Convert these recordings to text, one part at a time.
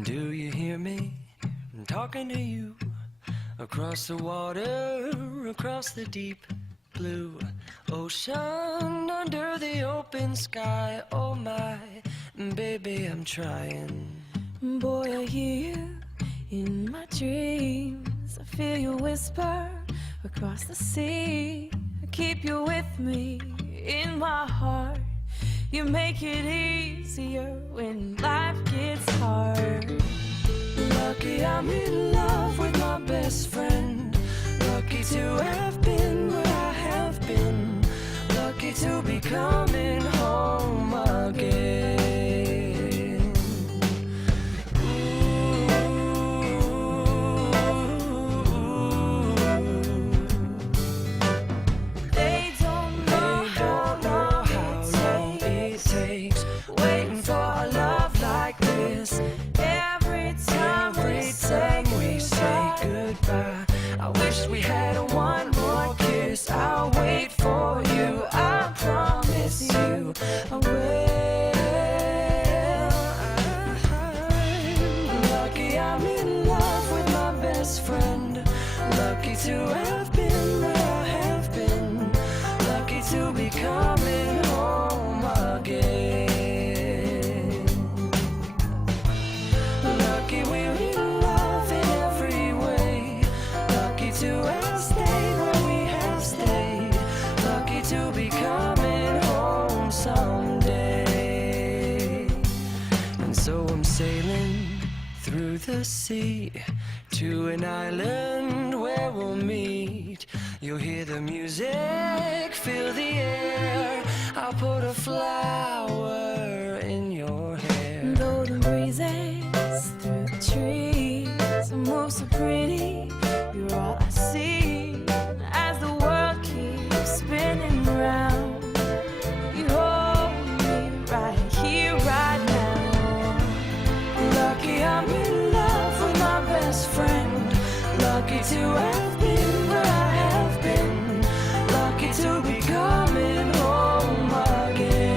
Do you hear me? I'm talking to you. Across the water, across the deep blue ocean, under the open sky. Oh my, baby, I'm trying. Boy, I hear you in my dreams. I feel you whisper across the sea. I keep you with me in my heart. You make it easier when life gets hard. Lucky I'm in love with my best friend. Lucky to have been where I have been. Lucky to be coming home again. They don't know how long it takes waiting for a love like this. every time Every time we say goodbye, I wish we had one more kiss. I'll wait for you, I promise you I will. I'm lucky I'm in love with my best friend. Lucky to have been where I have been. Lucky to be coming home again. Lucky we're in love in every way. Lucky to have stayed where we have stayed. Lucky to be coming home someday. And so I'm sailing through the sea to an island where we'll meet. You'll hear the music, feel the air. I'll put a flower in your hair. golden breezes through the trees move so pretty. You're all I see as the world keeps spinning round. You hold me right here, right now. Lucky I'm in love with my best friend. Lucky to have been where I have been. Lucky to be coming home again.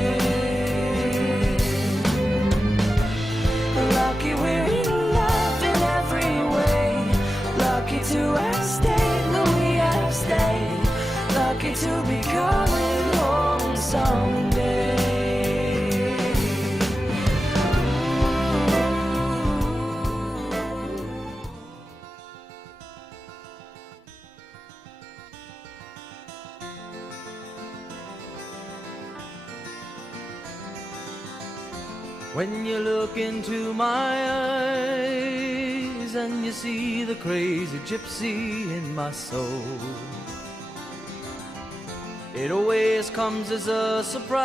Lucky we're in love in every way. Lucky to have stayed where we have stayed. Lucky to be coming home someday. When you look into my eyes and you see the crazy gypsy in my soul, it always comes as a surprise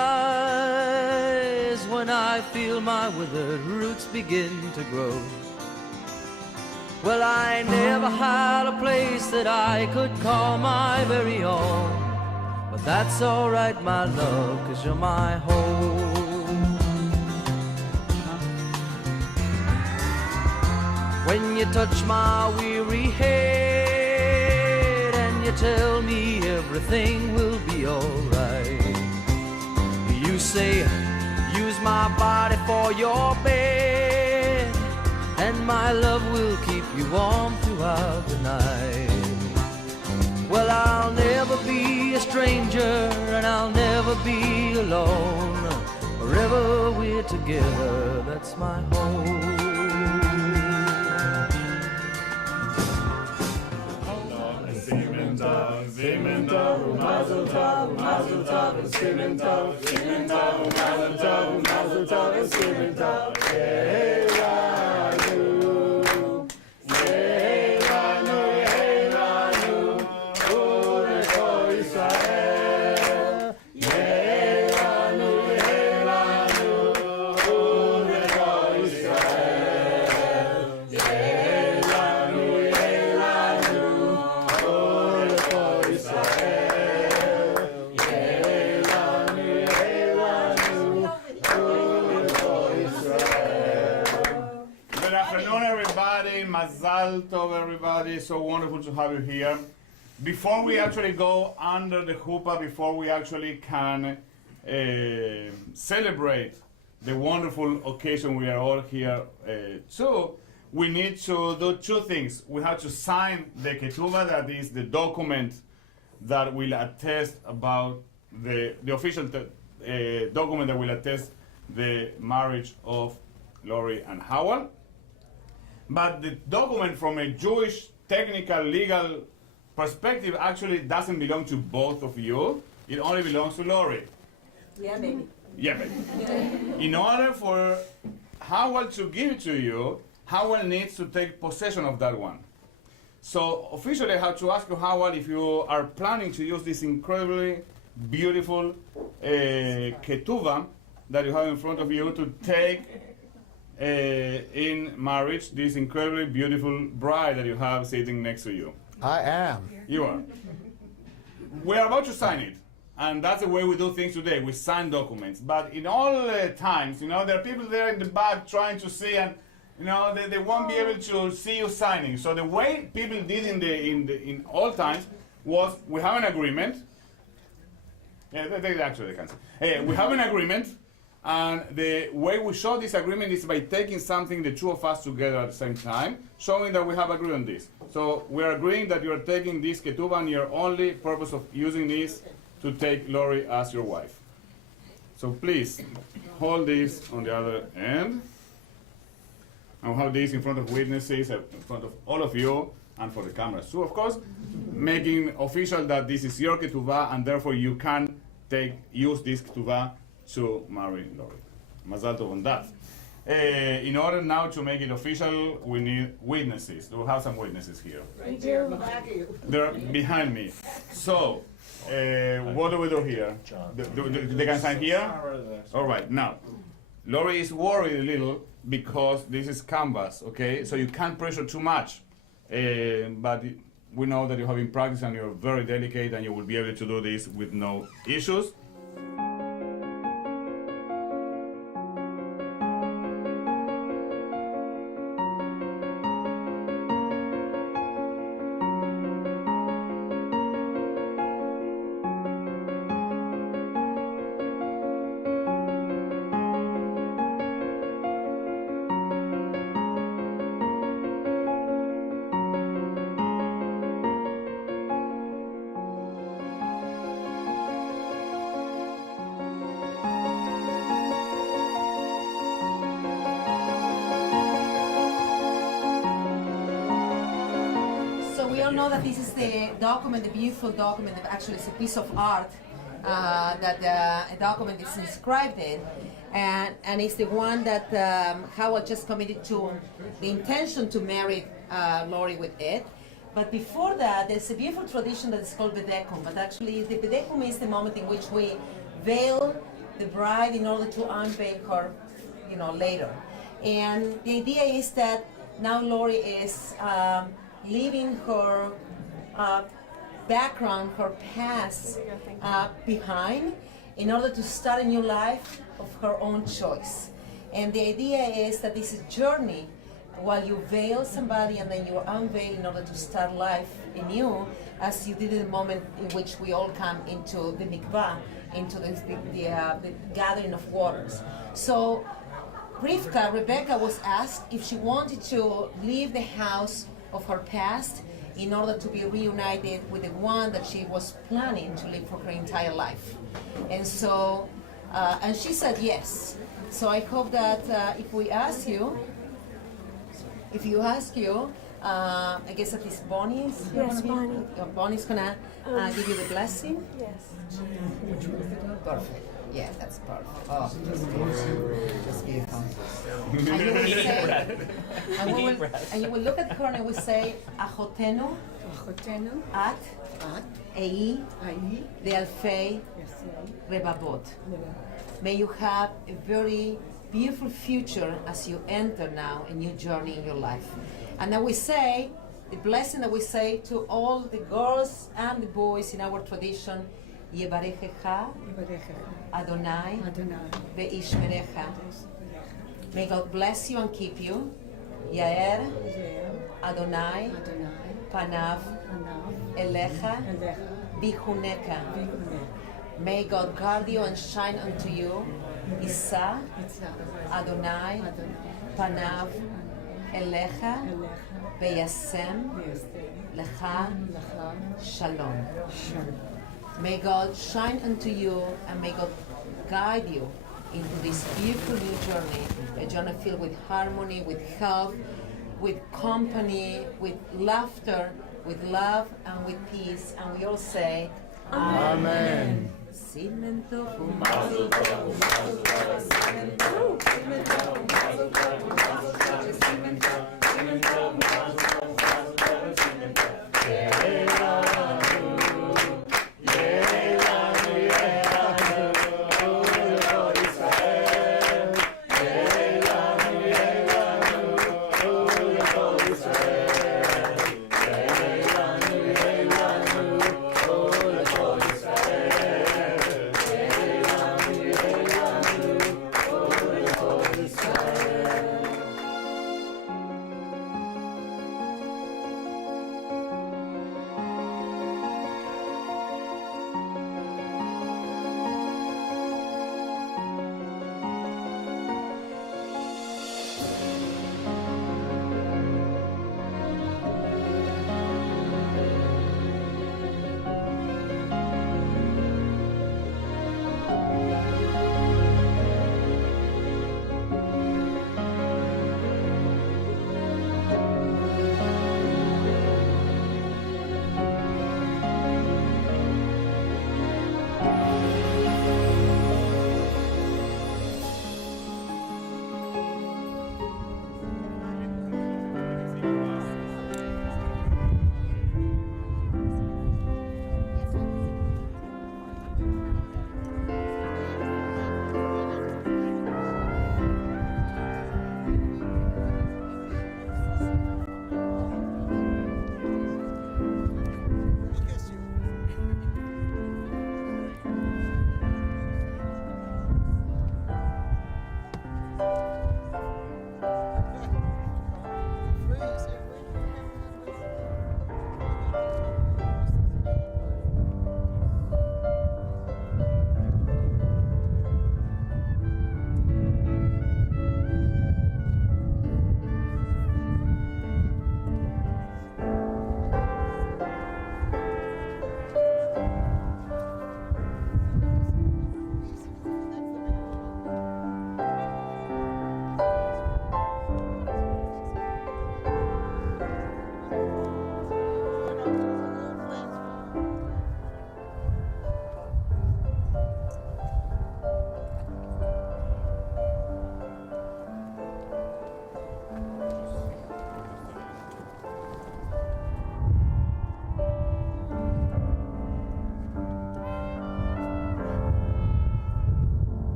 when I feel my withered roots begin to grow. Well, I never had a place that I could call my very own, but that's alright, my love, 'cause you're my home. When you touch my weary head and you tell me everything will be alright, you say, use my body for your bed, and my love will keep you warm throughout the night. Well, I'll never be a stranger and I'll never be alone. Wherever we're together, that's my home. Mazel tov, mazel tov, mazel tov, and screaming tov, mazel tov, mazel tov, and screaming tov. Yeilanu, Yeilanu, Yeilanu, Urecho Yisrael. Yeilanu, Yeilanu, Urecho Yisrael. Yeilanu, Yeilanu, Urecho Yisrael. Yeilanu, Yeilanu, Urecho Yisrael. Good afternoon, everybody. Mazal tov, everybody. So wonderful to have you here. Before we actually go under the chuppah, before we actually can celebrate the wonderful occasion we are all here to, we need to do two things. We have to sign the ketubah, that is the document that will attest about the official document that will attest the marriage of Lori and Howell. But the document from a Jewish technical legal perspective actually doesn't belong to both of you. It only belongs to Lori. Yeah, maybe. Yeah, baby. In order for Howell to give it to you, Howell needs to take possession of that one. So officially I have to ask you, Howell, if you are planning to use this incredibly beautiful ketubah that you have in front of you to take in marriage this incredibly beautiful bride that you have sitting next to you. I am. You are. We are about to sign it. And that's the way we do things today. We sign documents. But in all times, there are people there in the back trying to see, and they won't be able to see you signing. So the way people did in all times was we have an agreement. Yeah, they can say. We have an agreement, and the way we show this agreement is by taking something, the two of us together at the same time, showing that we have agreed on this. So we're agreeing that you're taking this ketubah, and your only purpose of using this to take Lori as your wife. So please, hold this on the other end. I'll have this in front of witnesses, in front of all of you, and for the cameras too, of course, making official that this is your ketubah, and therefore you can use this ketubah to marry Lori. Mazal tov on that. In order now to make it official, we need witnesses. We'll have some witnesses here. Right there in the back of you. They're behind me. So, what do we do here? They can sign here? All right, now, Lori is worried a little because this is canvas, okay? So you can't pressure too much. But we know that you have been practiced and you're very delicate and you will be able to do this with no issues. We all know that this is the document, the beautiful document that actually is a piece of art that a document is inscribed in, and it's the one that Howard just committed to the intention to marry Lori with it. But before that, there's a beautiful tradition that is called bedekum. But actually, the bedekum is the moment in which we veil the bride in order to unveil her, later. And the idea is that now Lori is leaving her background, her past behind in order to start a new life of her own choice. And the idea is that this is a journey while you veil somebody and then you unveil in order to start life anew, as you did in the moment in which we all come into the mikvah, into the gathering of waters. So Rebecca was asked if she wanted to leave the house of her past in order to be reunited with the one that she was planning to live for her entire life. And so, and she said yes. So I hope that if you ask you, I guess that is Bonnie is Yes, Bonnie. Bonnie's gonna give you the blessing. Yes. Perfect. Yeah, that's perfect. Oh, just beautiful. And you will say, and you will look at her and we say, Achotenu, at, Ei, de Alfei, Rebabot. May you have a very beautiful future as you enter now a new journey in your life. And then we say, the blessing that we say to all the girls and the boys in our tradition, Yevarechecha, Adonai, Ve'ishmerecha. May God bless you and keep you. Yair, Adonai, Panav, Elecha, Bichuneka. May God guard you and shine unto you Isa, Adonai, Panav, Elecha, Veyasem, Lecha, Shalom. May God shine unto you and may God guide you into this beautiful new journey, a journey filled with harmony, with health, with company, with laughter, with love, and with peace. And we all say, Amen. Simen tov u'mazel tov, mazel tov, simen tov, simen tov, mazel tov, mazel tov, simen tov, simen tov, mazel tov, mazel tov, simen tov. Yeilanu, Yeilanu, Yeilanu, Kol Yisrael. Yeilanu, Yeilanu, Kol Yisrael. Yeilanu, Yeilanu, Kol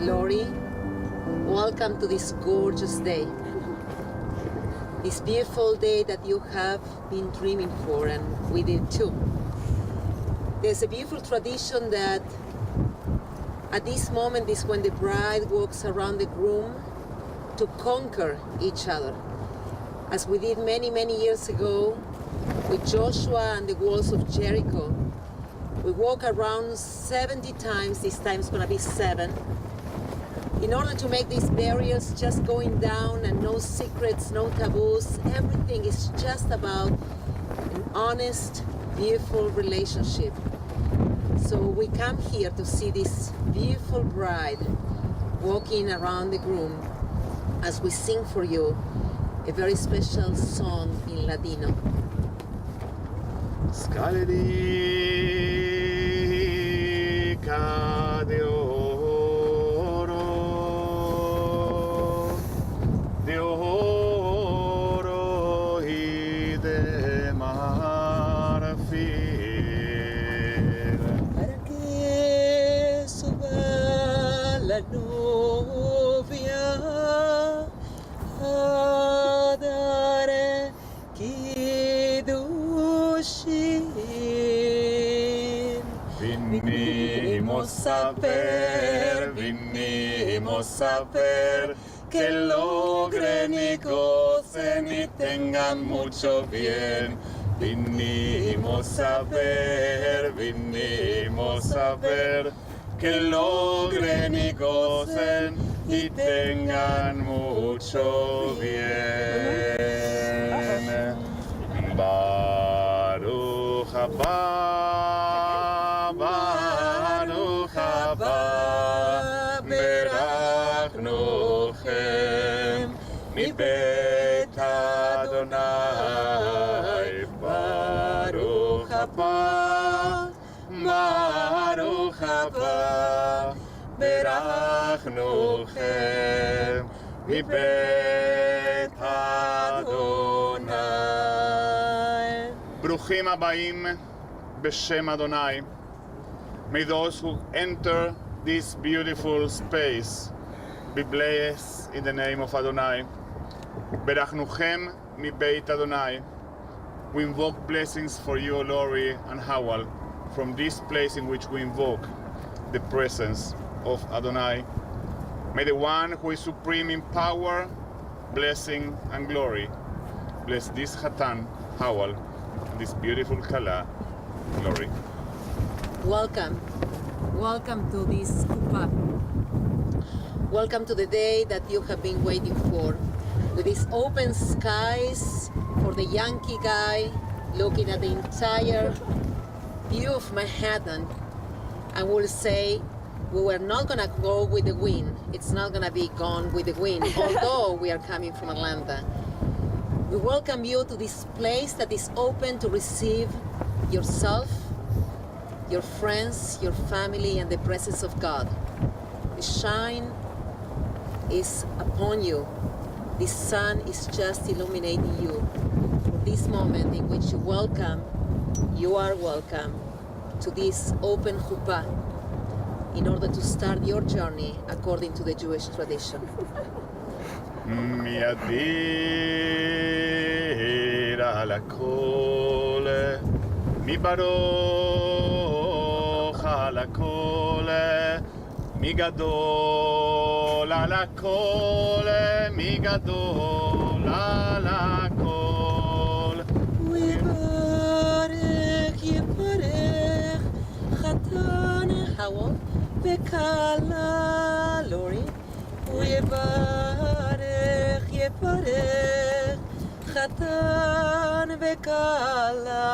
Lori, welcome to this gorgeous day. This beautiful day that you have been dreaming for, and we did too. There's a beautiful tradition that at this moment is when the bride walks around the groom to conquer each other. As we did many, many years ago with Joshua and the walls of Jericho. We walk around 70 times, this time it's gonna be 7. In order to make these barriers just going down and no secrets, no taboos, everything is just about an honest, beautiful relationship. So we come here to see this beautiful bride walking around the groom as we sing for you a very special song in Ladino. Scalerica de oro y de marfil. Para que suba la noche vinimos a ver que logren y gocen y tengan mucho bien. Vinimos a ver que logren y gocen y tengan mucho bien. Baruch haba, Baruch haba, berachnuchem מבית אדוני. Baruch haba, Baruch haba, berachnuchem מבית אדוני. ברוכים הבאים בשם אדוני. May those who enter this beautiful space be blessed in the name of Adonai. Berachnuchem מבית Adonai. We invoke blessings for you, Lori and Howell, from this place in which we invoke the presence of Adonai. May the one who is supreme in power, blessing, and glory bless this Hatan, Howell, and this beautiful Kala, Glory. Welcome. Welcome to this Kupa. Welcome to the day that you have been waiting for. With these open skies for the Yankee guy looking at the entire view of Manhattan, I will say we were not gonna go with the wind. It's not gonna be gone with the wind, although we are coming from Atlanta. We welcome you to this place that is open to receive yourself, your friends, your family, and the presence of God. The shine is upon you. The sun is just illuminating you. For this moment in which you are welcome to this open chuppah in order to start your journey according to the Jewish tradition. מידיר על הכל, מברוך על הכל, מגדול על הכל, מגדול על הכל. יברך חתן Howell וכלה לורי, ויברך חתן וכלה,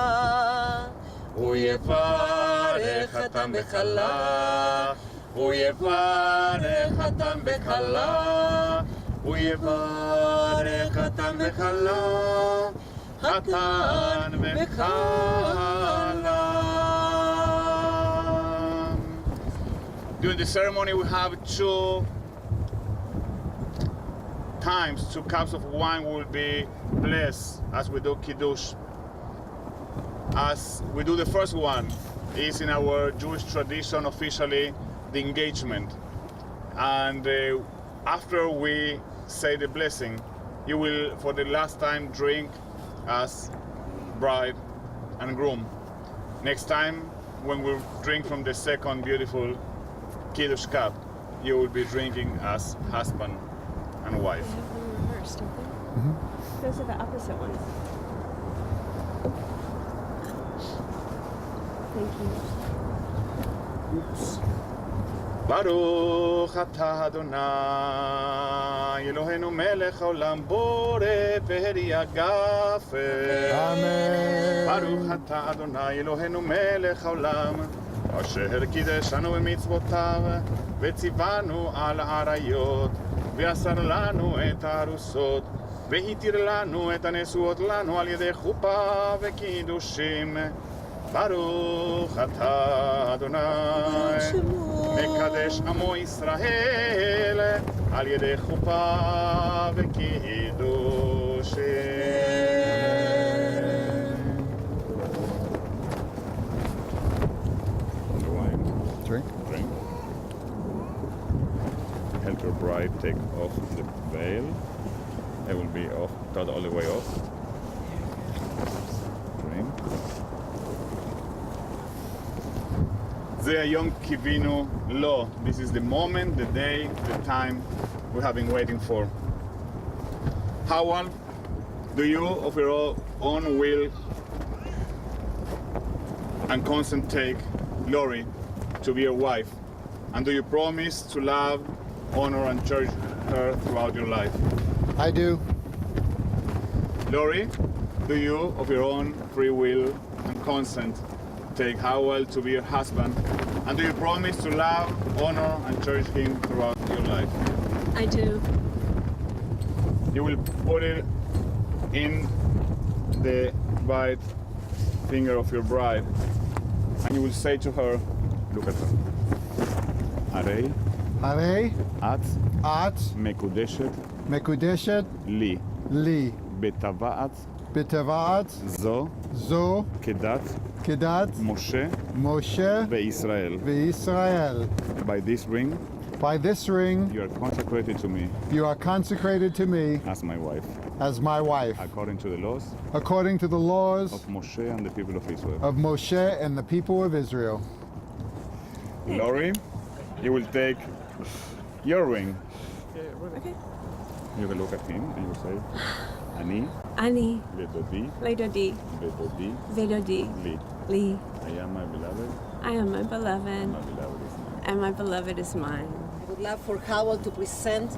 ויברך חתן וכלה, ויברך חתן וכלה, ויברך חתן וכלה, חתן וכלה. During the ceremony we have two cups of wine will be blessed as we do Kiddush. As we do the first one, is in our Jewish tradition officially the engagement. And after we say the blessing, you will for the last time drink as bride and groom. Next time, when we drink from the second beautiful Kiddush cup, you will be drinking as husband and wife. They have them reversed, don't they? Those are the opposite ones. Thank you. Baruch atah Adonai Eloheinu melech haolam boreh peri agafe. Amen. Baruch atah Adonai Eloheinu melech haolam אשר קידשנו במצוותיו וציוונו על עריות ואסר לנו את הארוסות והתיר לנו את הנשואות לנו על ידי חופה וקידושים. ברוך אתה אדוני מקדש עמו ישראל על ידי חופה וקידושים. Drink. Help your bride take off the veil. It will be off, not all the way off. Drink. זה היום קיווינו לו. This is the moment, the day, the time we have been waiting for. Howell, do you, of your own will and consent, take Lori to be your wife? And do you promise to love, honor, and cherish her throughout your life? I do. Lori, do you, of your own free will and consent, take Howell to be your husband? And do you promise to love, honor, and cherish him throughout your life? I do. You will put it in the right finger of your bride, and you will say to her, look at her, Arei Hare at at מקודשת mekudeshet לי li בטבעת b'tevat זו zo כדת kedat משה Moshe וישראל. v'Yisrael. By this ring, By this ring, you are consecrated to me you are consecrated to me as my wife, as my wife, according to the laws according to the laws of Moshe and the people of Israel. of Moshe and the people of Israel. Lori, you will take your ring. Okay. You will look at him and you will say, אני אני, לדודי לדודי, ודודי ודודי, לי. לי. I am my beloved, I am my beloved, my beloved is mine. and my beloved is mine. I would love for Howell to present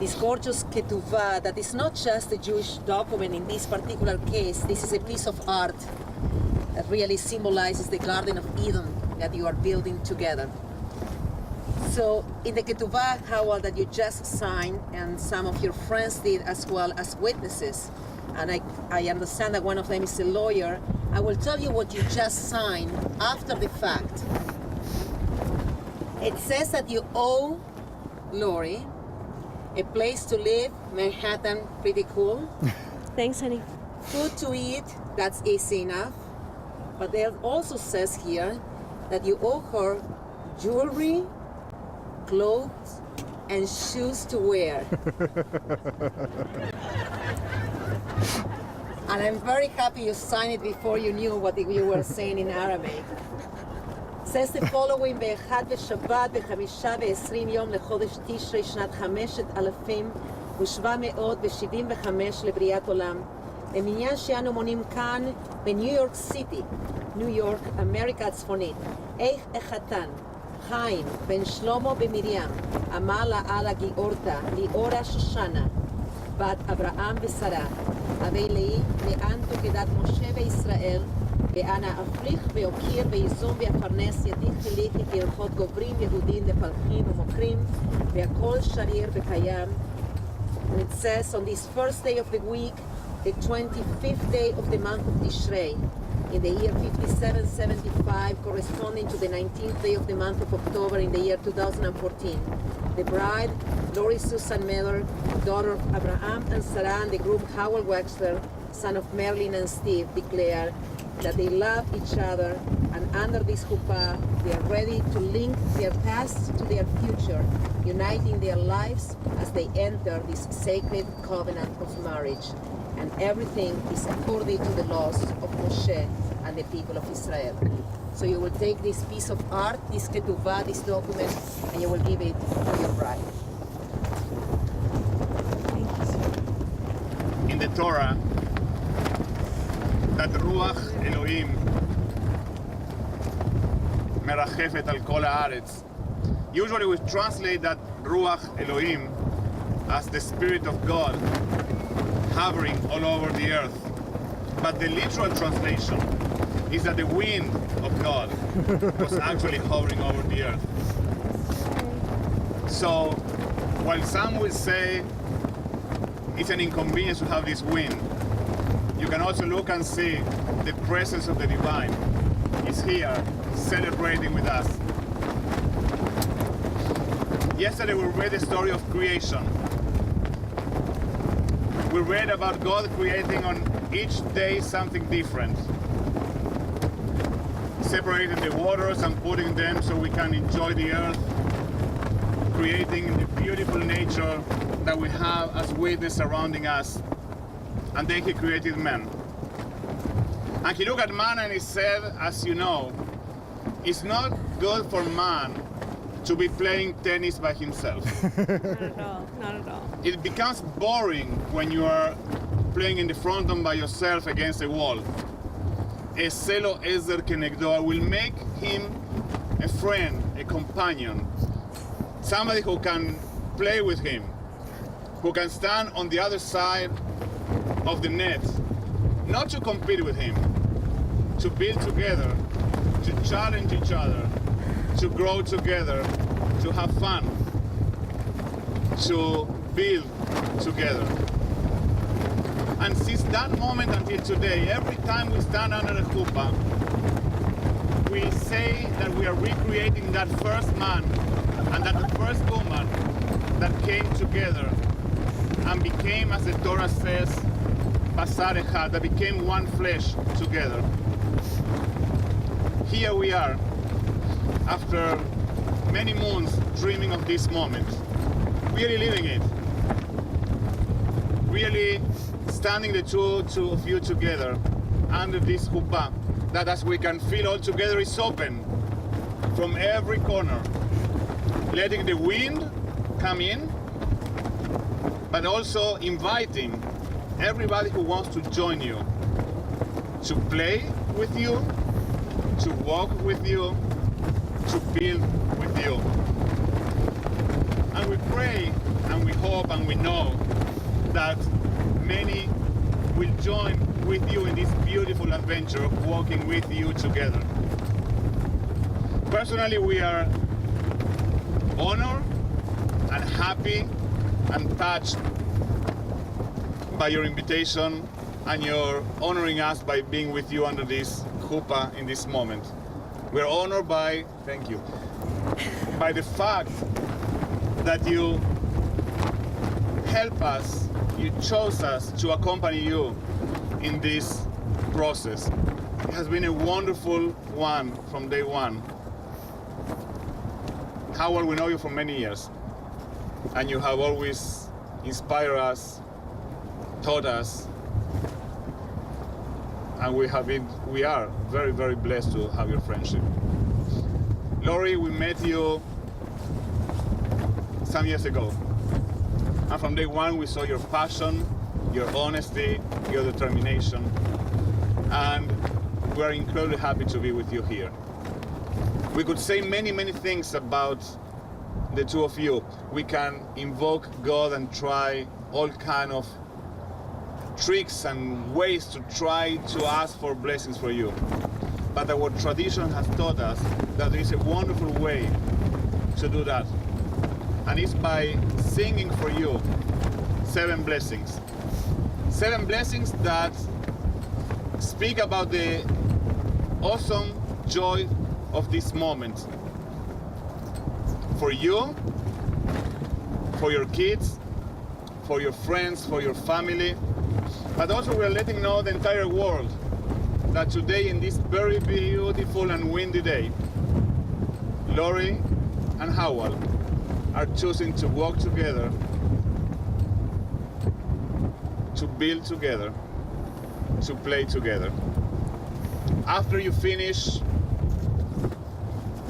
this gorgeous ketuvah that is not just a Jewish document in this particular case. This is a piece of art that really symbolizes the Garden of Eden that you are building together. So in the ketuvah, Howell, that you just signed, and some of your friends did as well as witnesses, and I understand that one of them is a lawyer, I will tell you what you just signed after the fact. It says that you owe Lori a place to live, Manhattan, pretty cool. Thanks, honey. Food to eat, that's easy enough. But there also says here that you owe her jewelry, clothes, and shoes to wear. And I'm very happy you signed it before you knew what you were saying in Aramaic. Says the following, באחד בשבת ב5 ו20 יום לחודש תשרי שנת 5775 לבריאת עולם. למניין שאנו מונים כאן בניו יורק סיטי, ניו יורק, אמריקה הצפונית. איך החתן, חיים, בן שלמה במרים, אמר לה על הגיאורתא, ליאורה שושנה, בת אברהם ושרה, הרי לי לאנתו כדת משה וישראל, ואנה אפריך ואוקיר ואיזום ואפרנס ידי חיליתי כהלכות גוברים יהודים דפלחים ומוכרים, והכל שריר וקיים. And it says on this first day of the week, the 25th day of the month of Tishrei, in the year 5775, corresponding to the 19th day of the month of October in the year 2014. The bride, Lori Susan Maeder, daughter of Abraham and Sarah, and the groom Howell Wechsler, son of Marilyn and Steve, declare that they love each other, and under this chuppah, they are ready to link their past to their future, uniting their lives as they enter this sacred covenant of marriage. And everything is according to the laws of Moshe and the people of Israel. So you will take this piece of art, this ketuvah, this document, and you will give it to your bride. In the Torah, that Ruach Elohim merachefet al kol haaretz. Usually we translate that Ruach Elohim as the Spirit of God hovering all over the earth. But the literal translation is that the wind of God was actually hovering over the earth. So while some will say it's an inconvenience to have this wind, you can also look and see the presence of the divine is here celebrating with us. Yesterday we read the story of creation. We read about God creating on each day something different, separating the waters and putting them so we can enjoy the earth, creating the beautiful nature that we have as witness surrounding us. And then he created man. And he looked at man and he said, as you know, it's not good for man to be playing tennis by himself. Not at all. Not at all. It becomes boring when you are playing in the fronton by yourself against a wall. Eselo Ezer Kenegdo will make him a friend, a companion, somebody who can play with him, who can stand on the other side of the net, not to compete with him, to build together, to challenge each other, to grow together, to have fun, to build together. And since that moment until today, every time we stand under a chuppah, we say that we are recreating that first man and that the first woman that came together and became, as the Torah says, basar echad, that became one flesh together. Here we are, after many moons dreaming of this moment, really living it, really standing the two of you together under this chuppah, that as we can feel all together is open from every corner, letting the wind come in, but also inviting everybody who wants to join you, to play with you, to walk with you, to build with you. And we pray and we hope and we know that many will join with you in this beautiful adventure of walking with you together. Personally, we are honored and happy and touched by your invitation and your honoring us by being with you under this chuppah in this moment. We're honored by, thank you, by the fact that you help us, you chose us to accompany you in this process. It has been a wonderful one from day one. Howard, we know you for many years, and you have always inspired us, taught us, and we are very, very blessed to have your friendship. Lori, we met you some years ago, and from day one we saw your passion, your honesty, your determination, and we are incredibly happy to be with you here. We could say many, many things about the two of you. We can invoke God and try all kind of tricks and ways to try to ask for blessings for you. But our tradition has taught us that there is a wonderful way to do that. And it's by singing for you 7 blessings. 7 blessings that speak about the awesome joy of this moment. For you, for your kids, for your friends, for your family, but also we are letting know the entire world that today, in this very beautiful and windy day, Lori and Howell are choosing to walk together, to build together, to play together. After you finish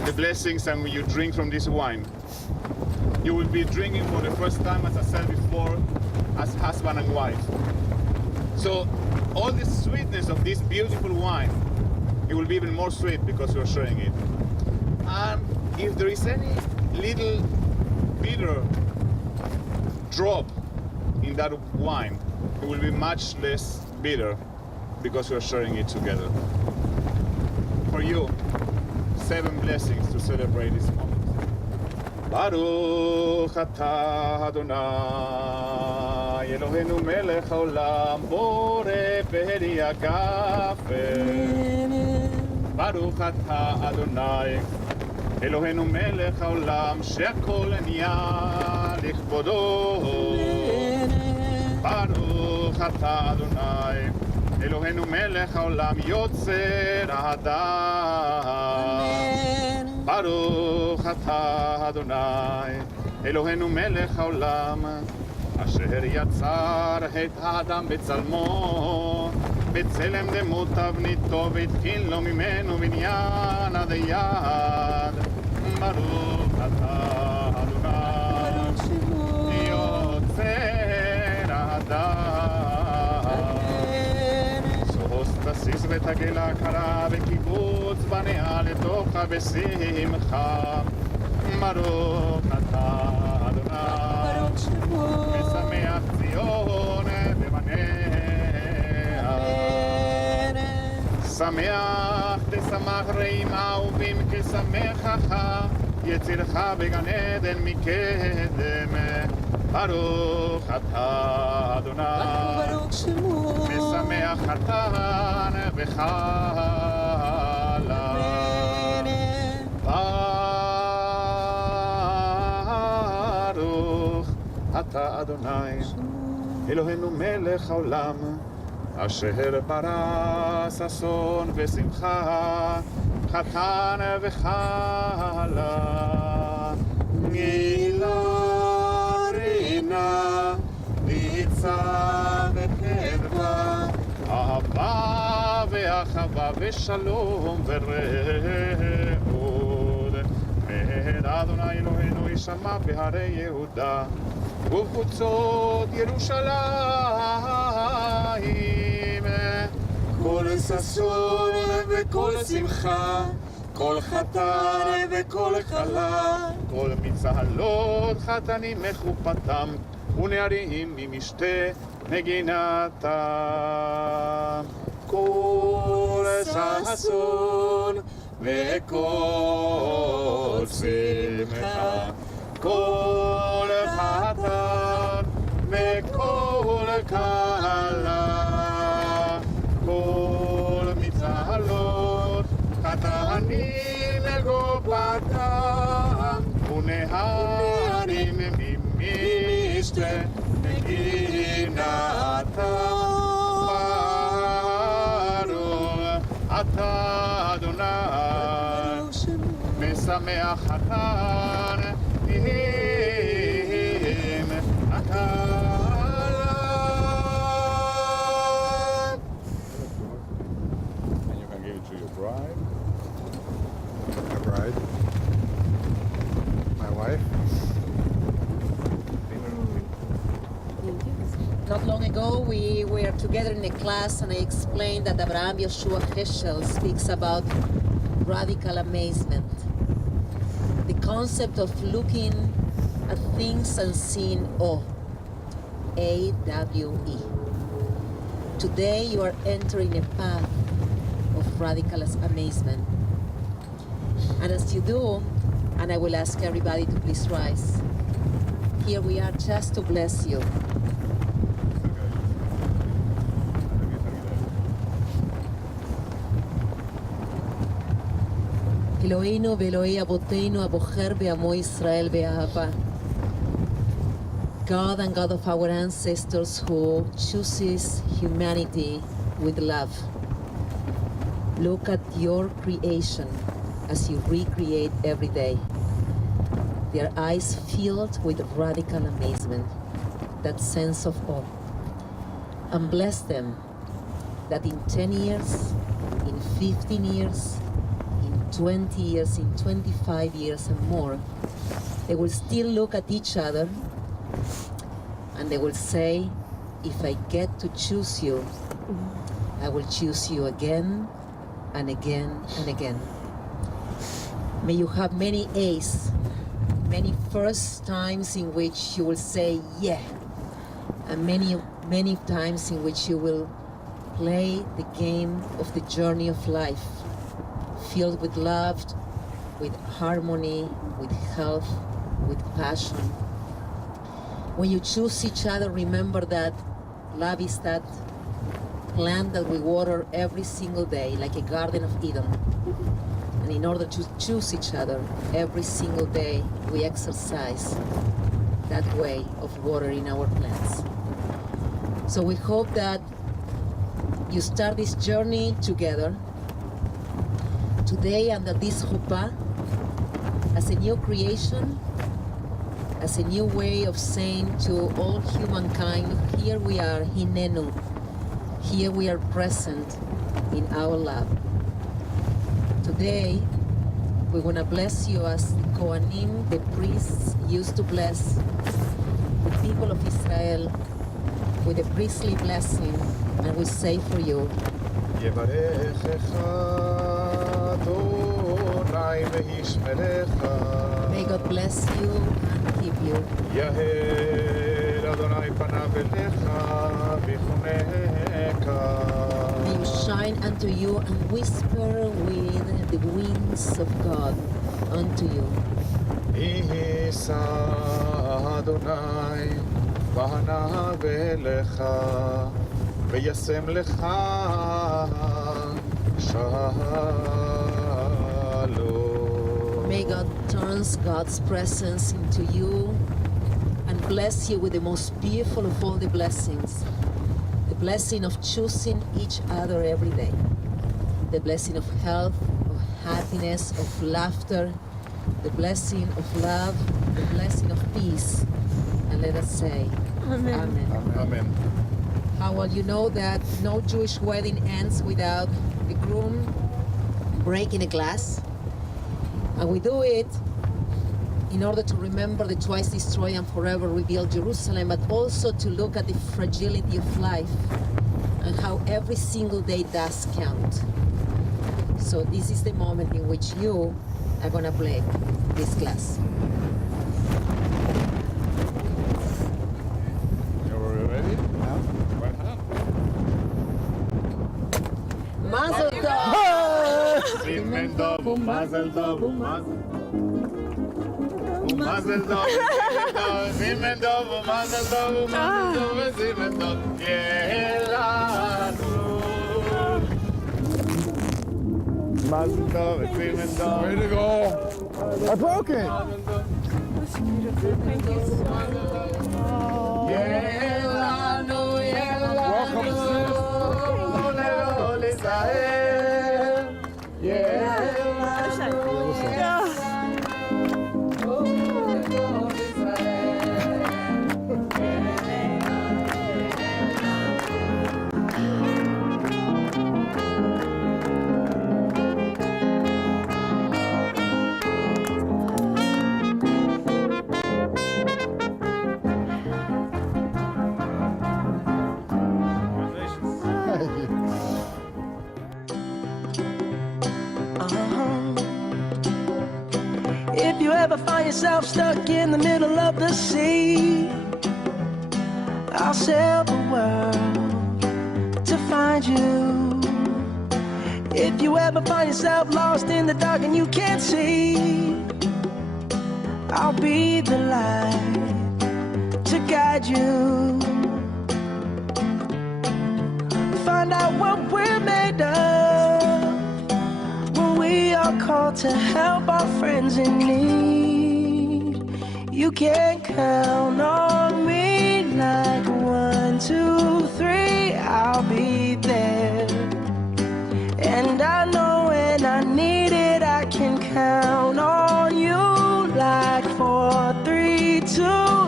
the blessings and when you drink from this wine, you will be drinking for the first time, as I said before, as husband and wife. So all the sweetness of this beautiful wine, it will be even more sweet because you are sharing it. And if there is any little bitter drop in that wine, it will be much less bitter because we are sharing it together. For you, 7 blessings to celebrate this moment. Baruch atah Adonai Eloheinu melech haolam borei peri hagafen. Baruch atah Adonai Eloheinu melech haolam she'akol nהיה לכבודו. Baruch atah Adonai Eloheinu melech haolam yotzer האדם. Baruch atah Adonai Eloheinu melech haolam אשר יצר את האדם בצלמו בצלם דמות תבניתו והתקין לו ממנו בניין עד היעד. ברוך אתה אדוני יוצר האדם. שוס תסיס ותגלה קרה וקיבוץ בניה לתוכה בשמחה. ברוך אתה אדוני משמח ציון בבניה. שמח תשמח רעים אהובים כשמחך יצירך בגן עדן מקדם. ברוך אתה אדוני משמח חתן וכלה. ברוך אתה אדוני אלוהינו מלך העולם אשר ברא ששון ושמחה חתן וכלה. גילה רינה ניצה וקרבה אהבה ואחווה ושלום ורעות. מעד אדוני אלוהינו יישמע בהרי יהודה ובחוצות ירושלים. כל ששון וכל שמחה כל חתן וכל כלה כל מצהלות חתנים מחופתם ונערים ממשתה נגינתם. כל ששון וכל שמחה כל חתן וכל כלה כל מצהלות חתנים לגופתם ונערים ממשתה נגינתם. ברוך אתה אדוני משמח חתן עם הכלה. And you can give it to your bride. My bride. My wife. Not long ago, we were together in a class, and I explained that Abraham Yeshua Heschel speaks about radical amazement, the concept of looking at things and seeing awe, A-W-E. Today, you are entering a path of radical amazement. And as you do, and I will ask everybody to please rise, here we are just to bless you. אלוהינו ואלוהי אבותינו הבוחר בעמו ישראל באהבה. God and God of our ancestors who chooses humanity with love. Look at your creation as you recreate every day. Their eyes filled with radical amazement, that sense of awe. And bless them that in 10 years, in 15 years, 20 years, in 25 years and more, they will still look at each other and they will say, if I get to choose you, I will choose you again and again and again. May you have many A's, many first times in which you will say, yeah, and many times in which you will play the game of the journey of life, filled with love, with harmony, with health, with passion. When you choose each other, remember that love is that plant that we water every single day, like a Garden of Eden. And in order to choose each other every single day, we exercise that way of watering our plants. So we hope that you start this journey together today under this chuppah as a new creation, as a new way of saying to all humankind, here we are, Hinenu. here we are present in our love. Today, we want to bless you as the Kohanim, the priests, used to bless the people of Israel with a priestly blessing, and we say for you, יברכך אדוני וישמרך. may God bless you and keep you. יהר אדוני פניו אליך ויחונך. May you shine unto you and whisper with the winds of God unto you. יישא אדוני פניו אליך וישם לך שלום. May God turns God's presence into you and bless you with the most beautiful of all the blessings. The blessing of choosing each other every day. The blessing of health, of happiness, of laughter. The blessing of love, the blessing of peace. And let us say, Amen. אמן. How well you know that no Jewish wedding ends without the groom breaking a glass? And we do it in order to remember the twice destroyed and forever rebuilt Jerusalem, but also to look at the fragility of life and how every single day does count. So this is the moment in which you are gonna break this glass. You ready? Yeah. Right hand. Mazel tov! Simen tov, mazel tov, mazel tov, simen tov, mazel tov, simen tov, יהלנו. Mazel tov, simen tov. Way to go. I broke it. יהלנו, יהלנו. לכל ישראל. If you ever find yourself stuck in the middle of the sea, I'll sail the world to find you. If you ever find yourself lost in the dark and you can't see, I'll be the light to guide you. Find out what we're made of when we are called to help our friends in need. You can count on me like 1, 2, 3, I'll be there. And I know when I need it, I can count on you like 4, 3, 2,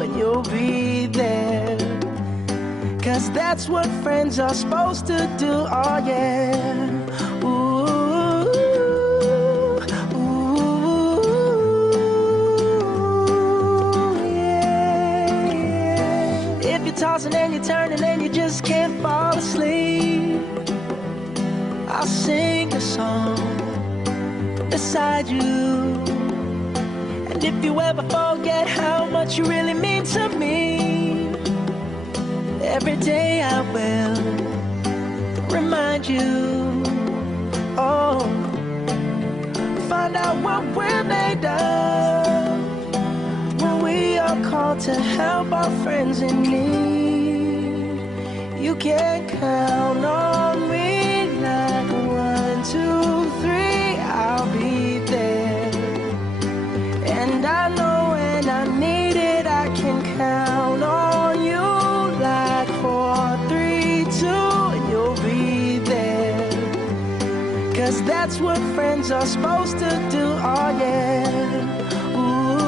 and you'll be there. 'Cause that's what friends are supposed to do, oh yeah. Ooh, ooh, yeah, yeah. If you're tossing and you're turning and you just can't fall asleep, I'll sing a song beside you. And if you ever forget how much you really mean to me, every day I will remind you. Oh, find out what we're made of when we are called to help our friends in need. You can count on me like 1, 2, 3, I'll be there. And I know when I need it, I can count on you like 4, 3, 2, and you'll be there. 'Cause that's what friends are supposed to do, oh yeah. Ooh,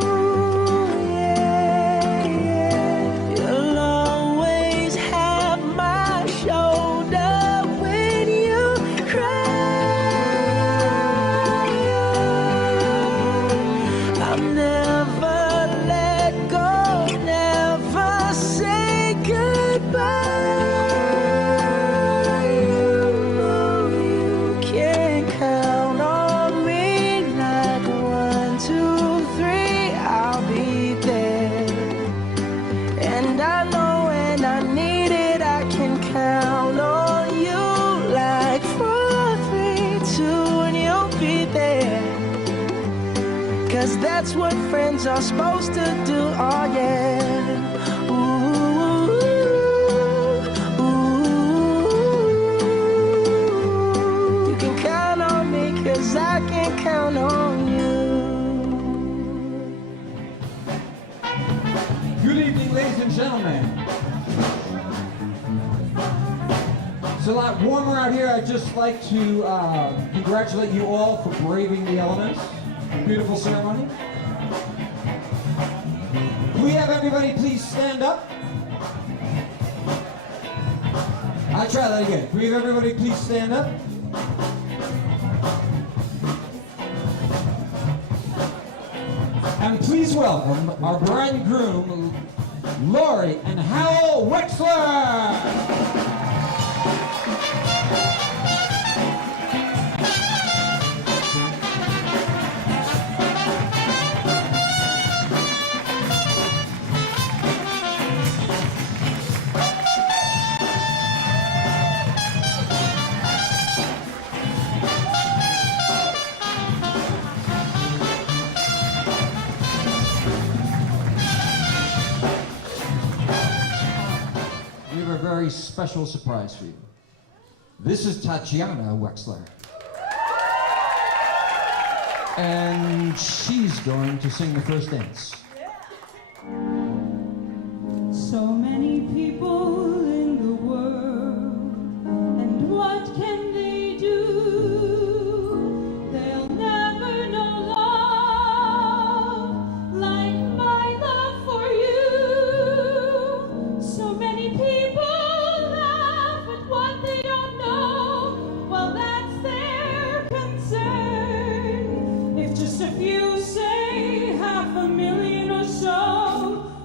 ooh, yeah, And I know when I need it, I can count on you. Like 4, 3, 2, and you'll be there. 'Cause that's what friends are supposed to do, oh yeah. Ooh, ooh. You can count on me 'cause I can count on you. Good evening, ladies and gentlemen. It's a lot warmer out here. I'd just like to congratulate you all for braving the elements. Beautiful ceremony. Can we have everybody please stand up? I'll try that again. Can we have everybody please stand up? And please welcome our bride and groom, Lori and Maeder-Wechsler. We have a very special surprise for you. This is Maeder-Wechsler. And she's going to sing the first dance. So many people in the world, and what can they do? They'll never know love like my love for you. So many people laugh at what they don't know. Well, that's their concern. If just a few, say 500,000 or so,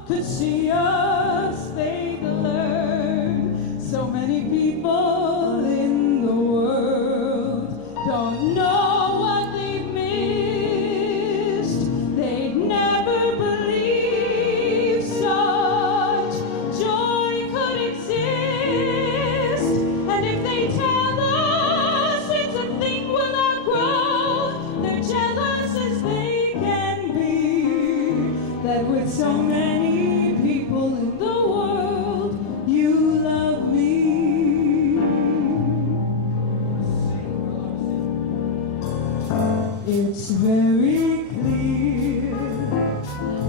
could see us, they'd learn. So many people in the world don't know what they've missed. They'd never believe such joy could exist. And if they tell us it's a thing we'll outgrow, they're jealous as they can be. That with so many people in the world, you love me. It's very clear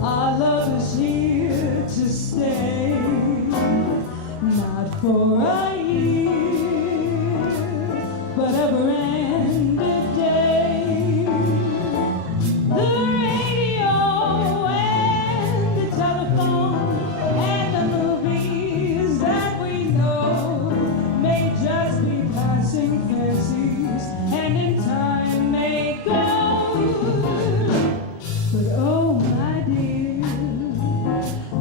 our love is here to stay, not for a year, but ever and a day. The radio and the telephone and the movies that we know may just be passing fancies, and in time may go. But oh my dear,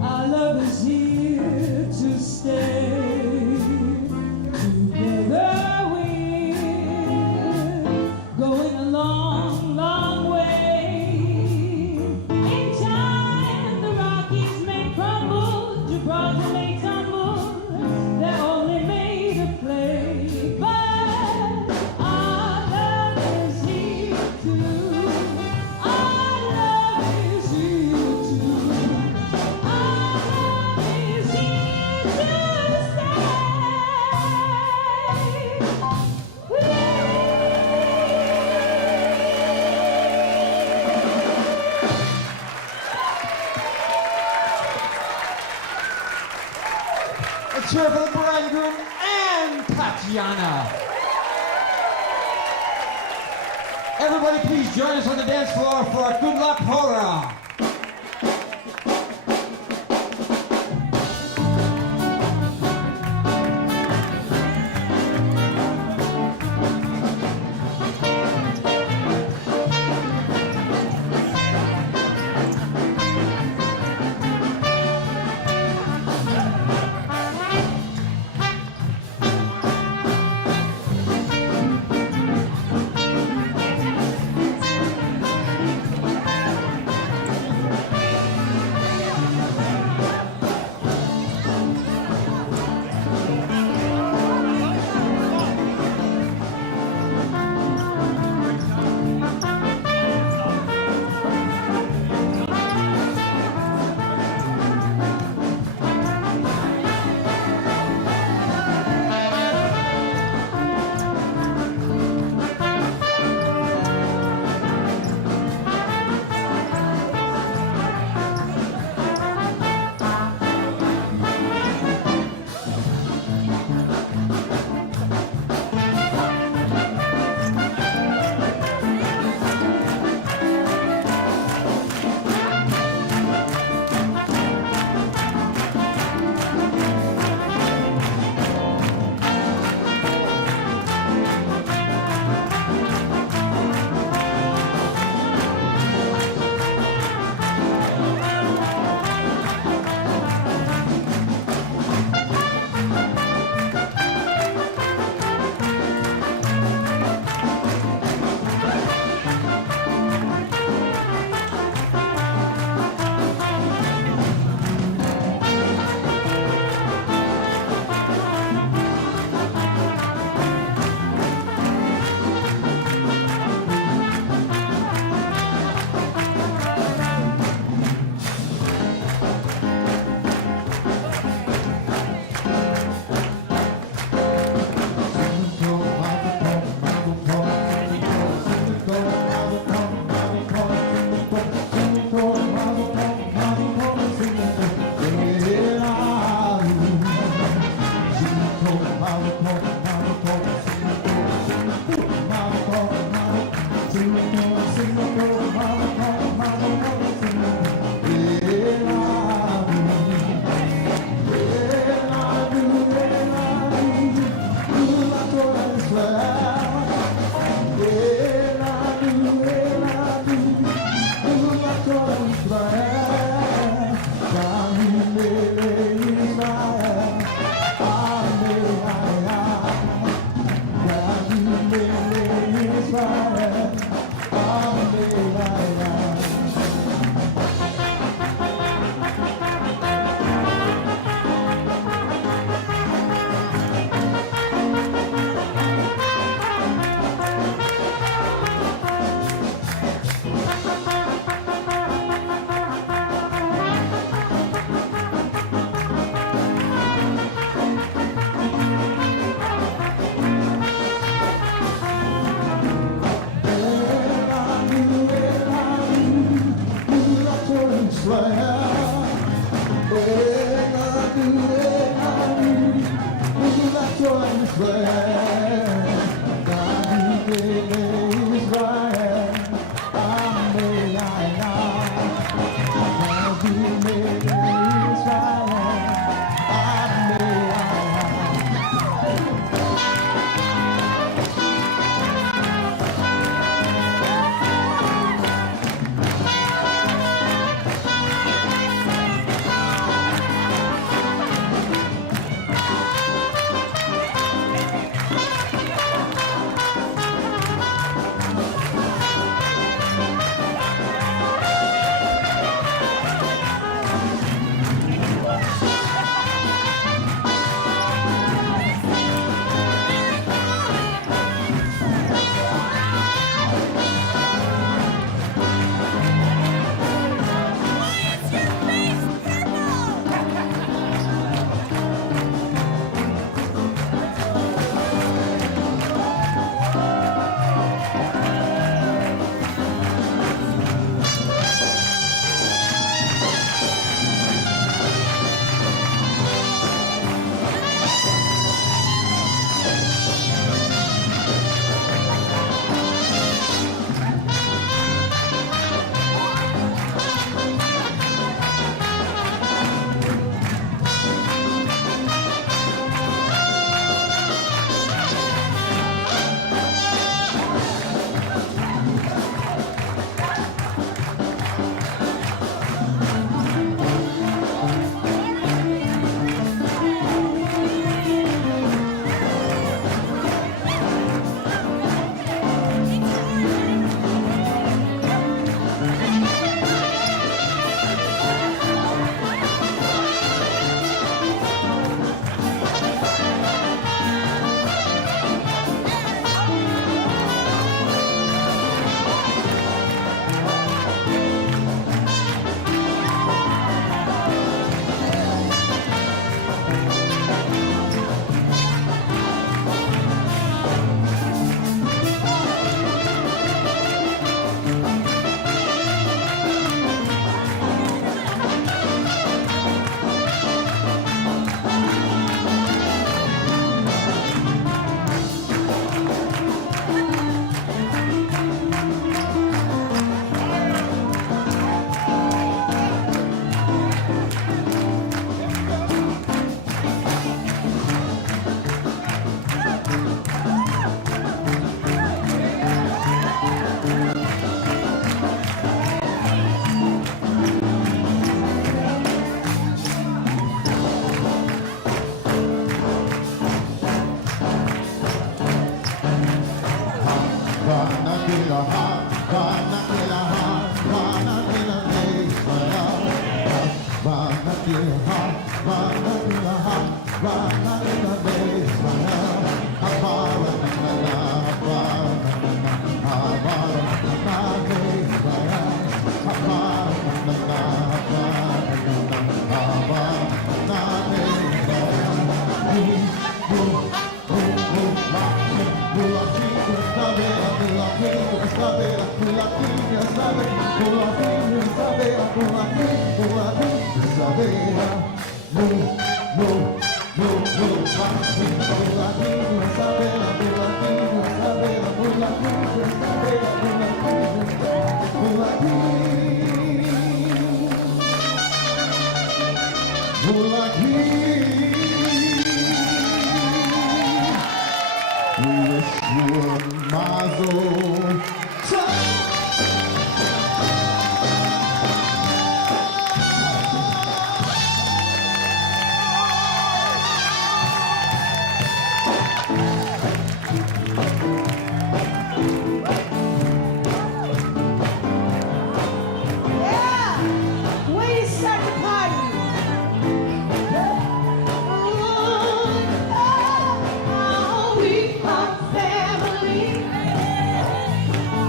our love is here to stay. Together we're going a long, long way. In time the Rockies may crumble, Gibraltar may tumble, they're only made of clay. But our love is here too. Our love is here too. Our love is here to stay. Let's hear it for the bride and groom and Tatiana. Everybody please join us on the dance floor for Good Luck Hora.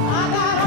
I got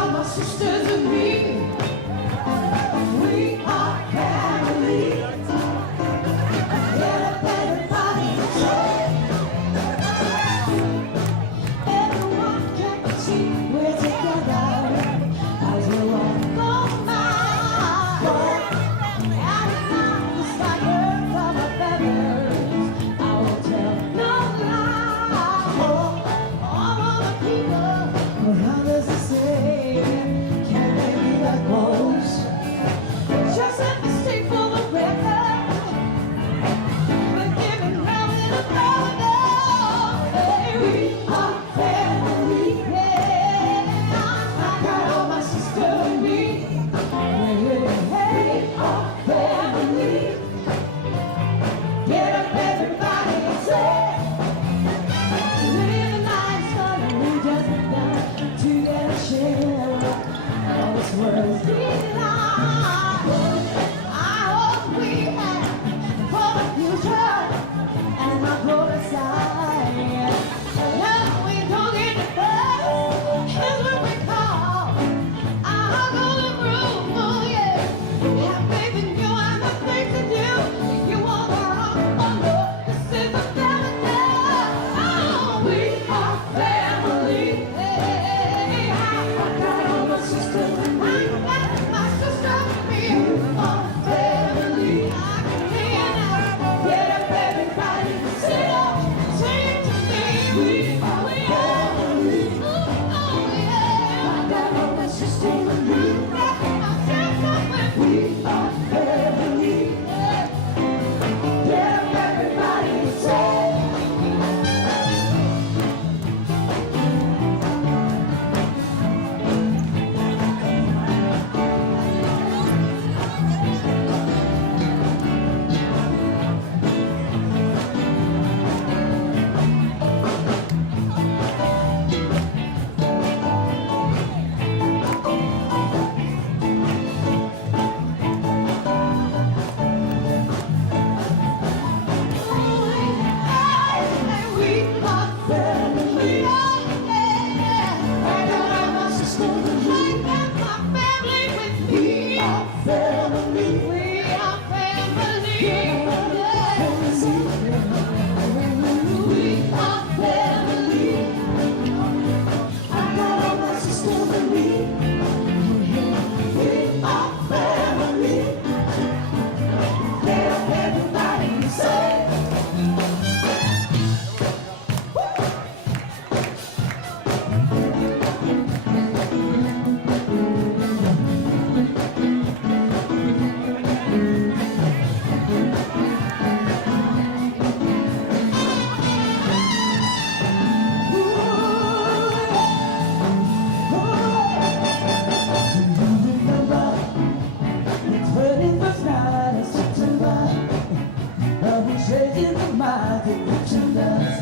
changing the mind to picture us.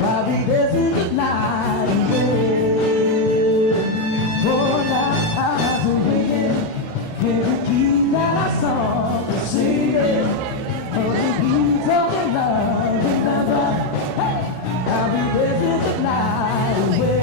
While we dancing the night away. Oh, now I'm waiting. Can we keep that song singing? Oh, the beat of the love, remember? Hey, I'll be dancing the night away.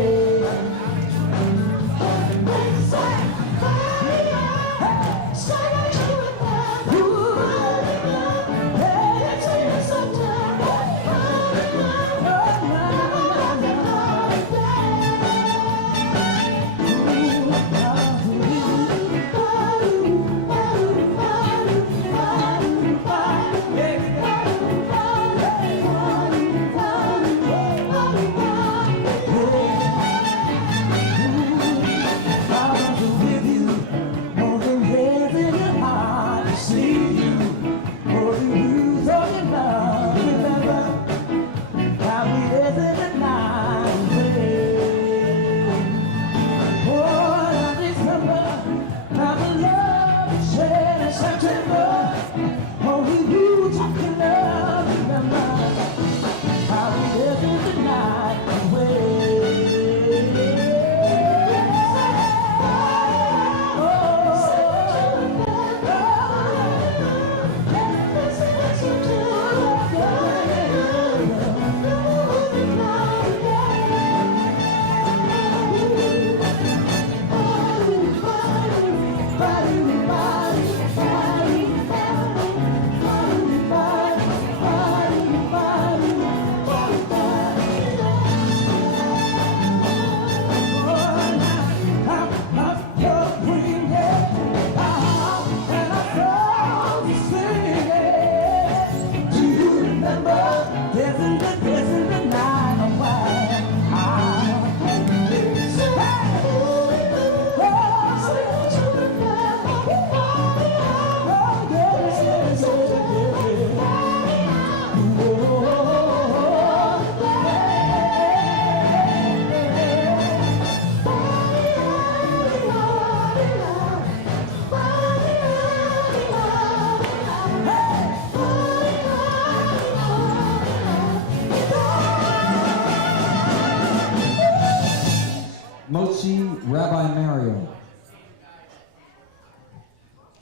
Rabbi Mario.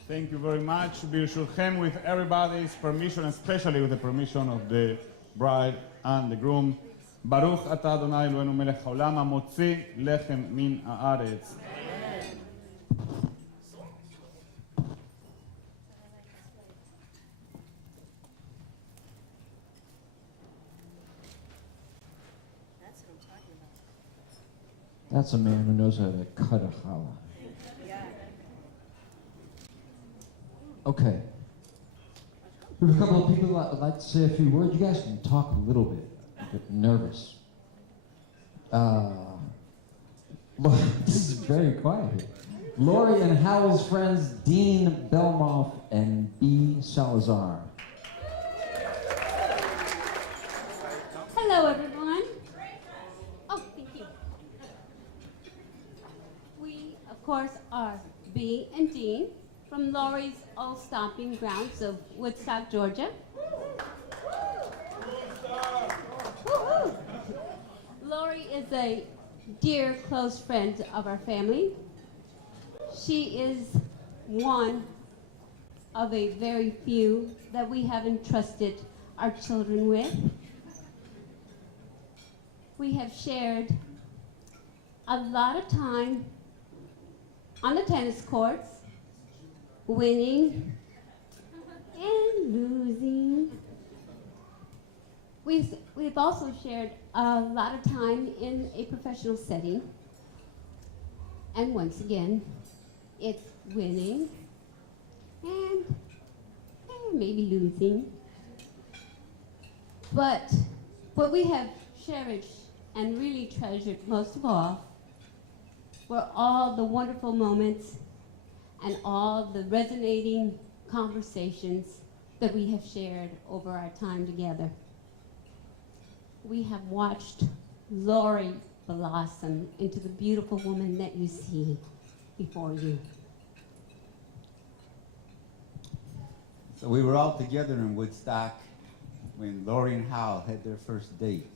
Thank you very much. Birshulchem, with everybody's permission, especially with the permission of the bride and the groom. Baruch atah Adonai Eloheinu melech haolam hamotzi lechem min haaretz. That's a man who knows how to cut a challah. Okay. We have a couple of people that would like to say a few words. You guys can talk a little bit. I'm a bit nervous. This is very quiet here. Lori and Howell's friends, Dean Belmoff and B. Salazar. Hello, everyone. Oh, thank you. We, of course, are B and Dean from Laurie's old stomping grounds of Woodstock, Georgia. Woo-hoo. Laurie is a dear, close friend of our family. She is one of a very few that we have entrusted our children with. We have shared a lot of time on the tennis courts, winning and losing. We've also shared a lot of time in a professional setting. And once again, it's winning and maybe losing. But what we have cherished and really treasured most of all were all the wonderful moments and all the resonating conversations that we have shared over our time together. We have watched Laurie blossom into the beautiful woman that you see before you. So we were all together in Woodstock when Lori and Hal had their first date.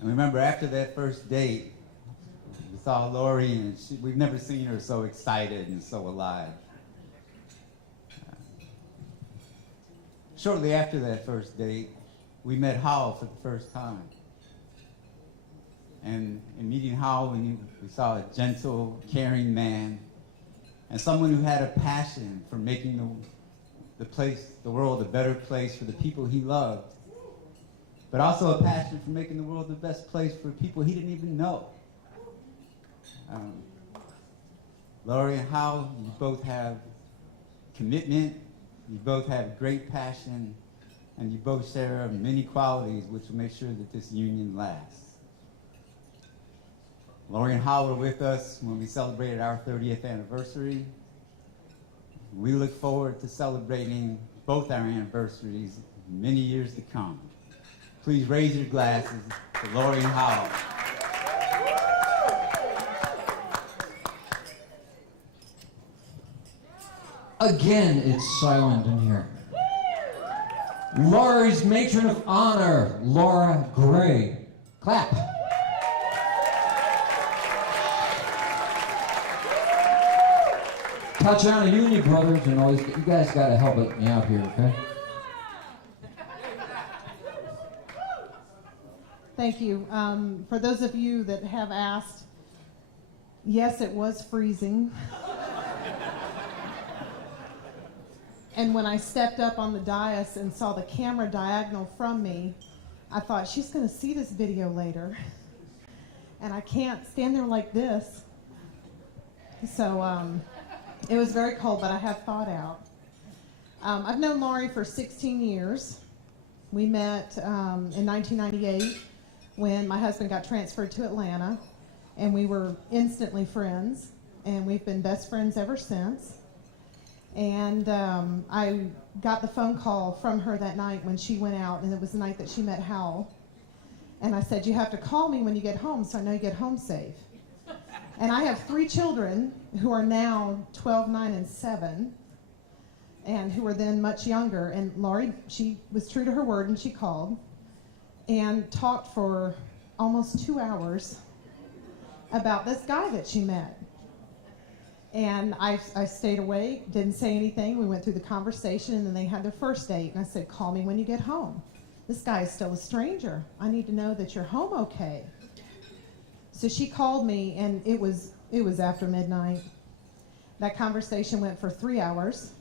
And remember, after that first date, we saw Lori, and we've never seen her so excited and so alive. Shortly after that first date, we met Hal for the first time. And in meeting Hal, we saw a gentle, caring man, and someone who had a passion for making the world a better place for the people he loved, but also a passion for making the world the best place for people he didn't even know. Lori and Hal, you both have commitment, you both have great passion, and you both share many qualities which will make sure that this union lasts. Lori and Hal were with us when we celebrated our 30th anniversary. We look forward to celebrating both our anniversaries many years to come. Please raise your glasses to Lori and Hal. Again, it's silent in here. Lori's matron of honor, Laura Gray. Clap. Tatiana Union Brothers and all these, you guys got to help me out here, okay? Thank you. For those of you that have asked, yes, it was freezing. And when I stepped up on the dais and saw the camera diagonal from me, I thought, she's going to see this video later. And I can't stand there like this. So it was very cold, but I have thawed out. I've known Lori for 16 years. We met in 1998 when my husband got transferred to Atlanta, and we were instantly friends, and we've been best friends ever since. And I got the phone call from her that night when she went out, and it was the night that she met Hal. And I said, you have to call me when you get home so I know you get home safe. And I have 3 children who are now 12, 9, and 7, and who were then much younger. And Lori, she was true to her word, and she called and talked for almost 2 hours about this guy that she met. And I stayed awake, didn't say anything. We went through the conversation, and then they had their first date. And I said, call me when you get home. This guy is still a stranger. I need to know that you're home okay. So she called me, and it was after midnight. That conversation went for 3 hours.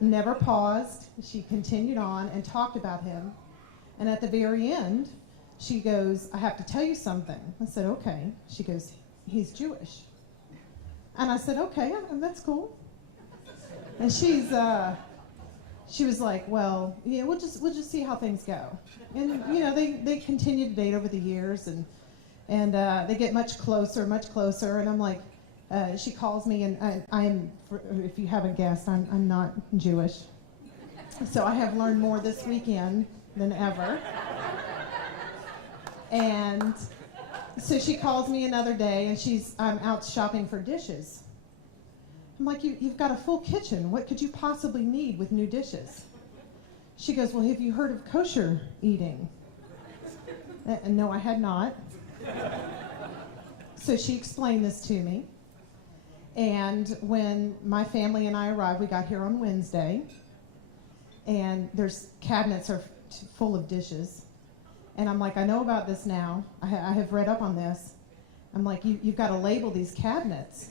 Never paused. She continued on and talked about him. And at the very end, she goes, I have to tell you something. I said, okay. She goes, he's Jewish. And I said, okay, that's cool. And she was like, well, yeah, we'll just see how things go. And they continue to date over the years, and they get much closer. And I'm like, she calls me, and I am, if you haven't guessed, I'm not Jewish. So I have learned more this weekend than ever. And so she calls me another day, and I'm out shopping for dishes. I'm like, you've got a full kitchen. What could you possibly need with new dishes? She goes, well, have you heard of kosher eating? And no, I had not. So she explained this to me. And when my family and I arrived, we got here on Wednesday, and there's cabinets are full of dishes. And I'm like, I know about this now. I have read up on this. I'm like, you've got to label these cabinets.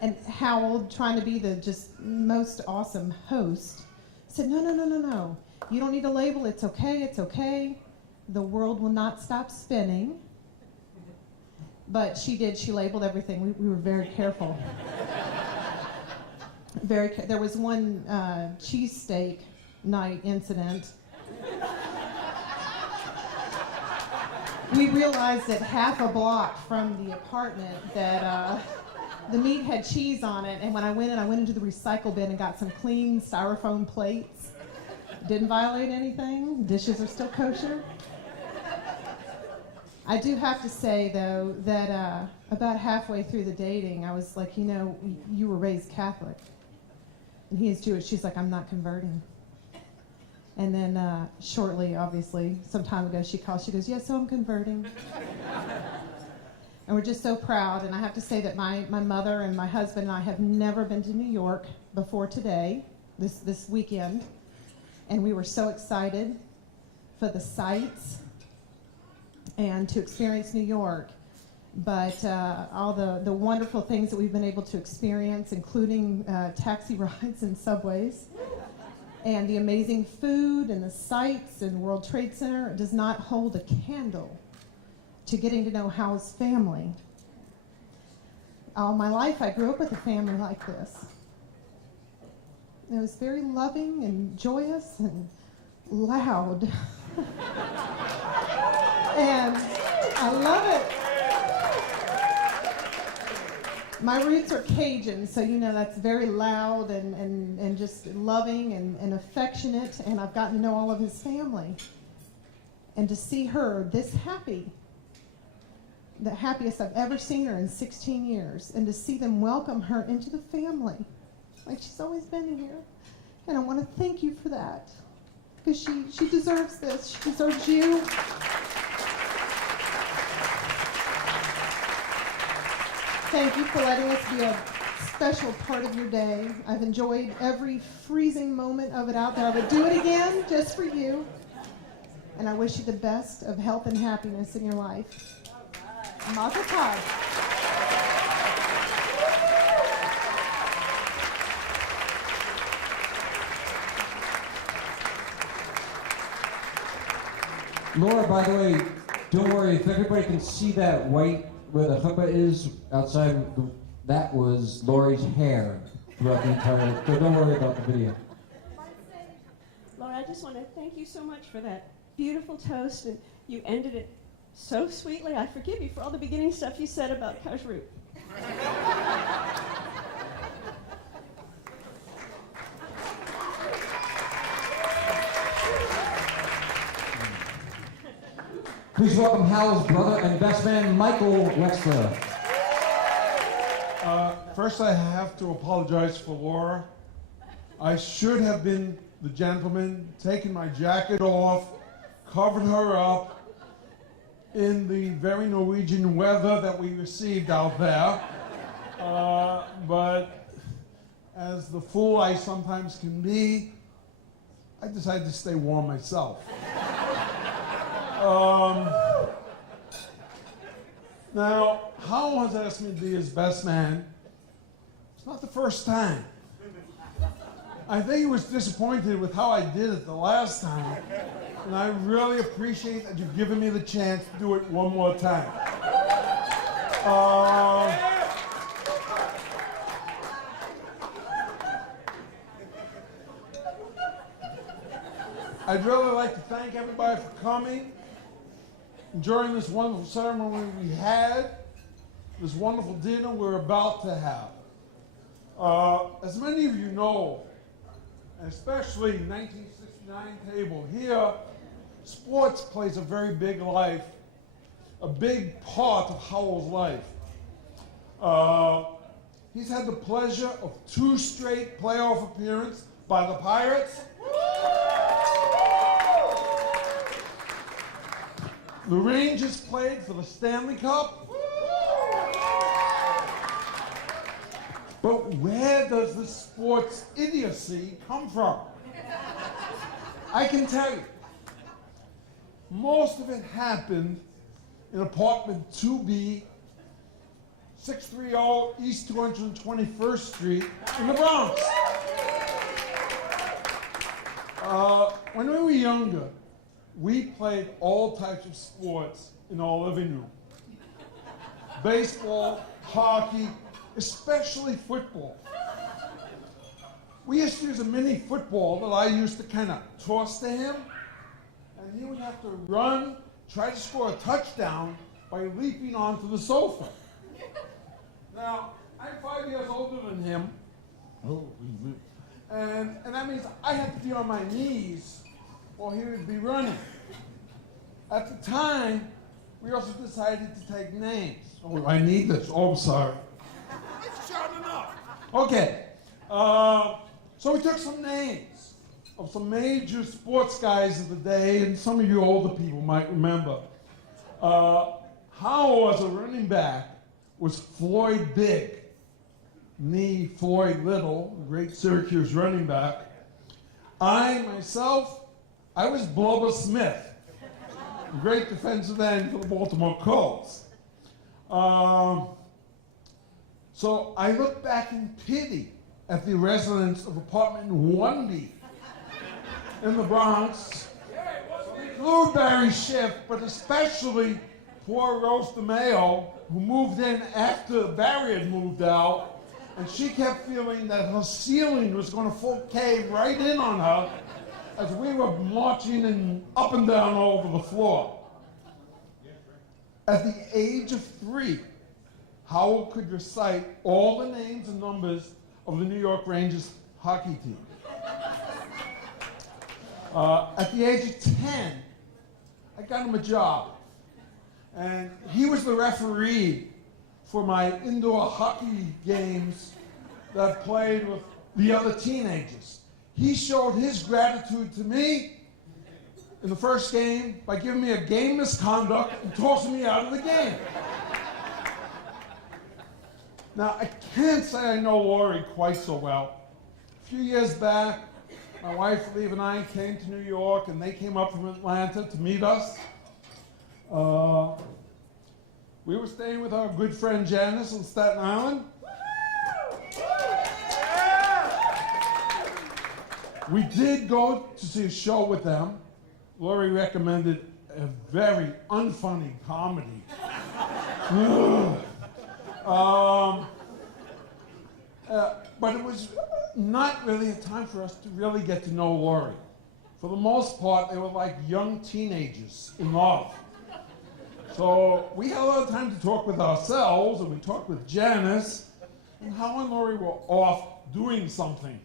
And Howell, trying to be the just most awesome host, said, no. You don't need to label. It's okay. The world will not stop spinning. But she did. She labeled everything. We were very careful. There was one cheesesteak night incident. We realized that half a block from the apartment that the meat had cheese on it, and when I went into the recycle bin and got some clean styrofoam plates. Didn't violate anything. Dishes are still kosher. I do have to say, though, that about halfway through the dating, I was like, you were raised Catholic. And he is Jewish. She's like, I'm not converting. And then shortly, obviously, some time ago, she called. She goes, yes, so I'm converting. And we're just so proud. And I have to say that my mother and my husband and I have never been to New York before today, this weekend. And we were so excited for the sights and to experience New York. But all the wonderful things that we've been able to experience, including taxi rides and subways, and the amazing food and the sights and World Trade Center, it does not hold a candle to getting to know Hal's family. All my life, I grew up with a family like this. It was very loving and joyous and loud. And I love it. My roots are Cajun, so you know that's very loud and just loving and affectionate, and I've gotten to know all of his family. And to see her this happy, the happiest I've ever seen her in 16 years, and to see them welcome her into the family, like she's always been here. And I want to thank you for that, because she deserves this. She deserves you. Thank you for letting us be a special part of your day. I've enjoyed every freezing moment of it out there. I would do it again just for you. And I wish you the best of health and happiness in your life. Mazel tov. Laura, by the way, don't worry, if everybody can see that white where the chuppah is outside, that was Lori's hair throughout the entire, so don't worry about the video. Laura, I just want to thank you so much for that beautiful toast, and you ended it so sweetly. I forgive you for all the beginning stuff you said about kashrut. Please welcome Hal's brother and best man, Maeder-Wechsler. First, I have to apologize for Laura. I should have been the gentleman, taken my jacket off, covered her up in the very Norwegian weather that we received out there. But as the fool I sometimes can be, I decided to stay warm myself. Now, Hal has asked me to be his best man. It's not the first time. I think he was disappointed with how I did it the last time, and I really appreciate that you've given me the chance to do it one more time. I'd really like to thank everybody for coming, enjoying this wonderful ceremony we had, this wonderful dinner we're about to have. As many of you know, and especially 1969 table here, sports plays a very big life, a big part of Howell's life. He's had the pleasure of 2 straight playoff appearances by the Pirates. The Rangers played for the Stanley Cup. But where does this sports idiocy come from? I can tell you. Most of it happened in apartment 2B, 630 East 221st Street in the Bronx. When we were younger, we played all types of sports in our living room. Baseball, hockey, especially football. We used to use a mini football that I used to kind of toss to him, and he would have to run, try to score a touchdown by leaping onto the sofa. Now, I'm 5 years older than him, and that means I had to be on my knees while he would be running. At the time, we also decided to take names. Oh, I need this. Oh, I'm sorry. It's short enough. Okay. So we took some names. of some major sports guys of the day, and some of you older people might remember. Howell, as a running back, was Floyd Big, me, Floyd Little, the great Syracuse running back. I was Blubber Smith, a great defensive end for the Baltimore Colts. So I look back in pity at the residents of apartment 1B in the Bronx. Include Barry Schiff, but especially poor Rose DeMayo, who moved in after Barry had moved out, and she kept feeling that her ceiling was going to cave right in on her as we were marching up and down all over the floor. At the age of 3, Howell could recite all the names and numbers of the New York Rangers hockey team. At the age of 10, I got him a job. And he was the referee for my indoor hockey games that I played with the other teenagers. He showed his gratitude to me in the first game by giving me a game misconduct and tossing me out of the game. Now, I can't say I know Laurie quite so well. A few years back, my wife, Lee, and I came to New York, and they came up from Atlanta to meet us. We were staying with our good friend Janice on Staten Island. We did go to see a show with them. Laurie recommended a very unfunny comedy. But it was not really a time for us to really get to know Laurie. For the most part, they were like young teenagers in love. So we had a lot of time to talk with ourselves, and we talked with Janice, and Howell and Laurie were off doing something.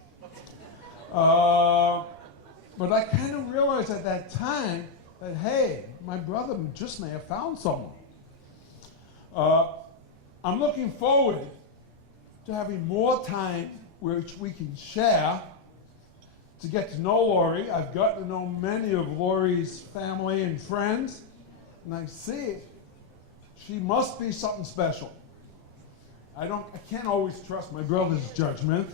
But I kind of realized at that time that, hey, my brother just may have found someone. I'm looking forward to having more time which we can share to get to know Laurie. I've gotten to know many of Laurie's family and friends, and I see she must be something special. I can't always trust my brother's judgment.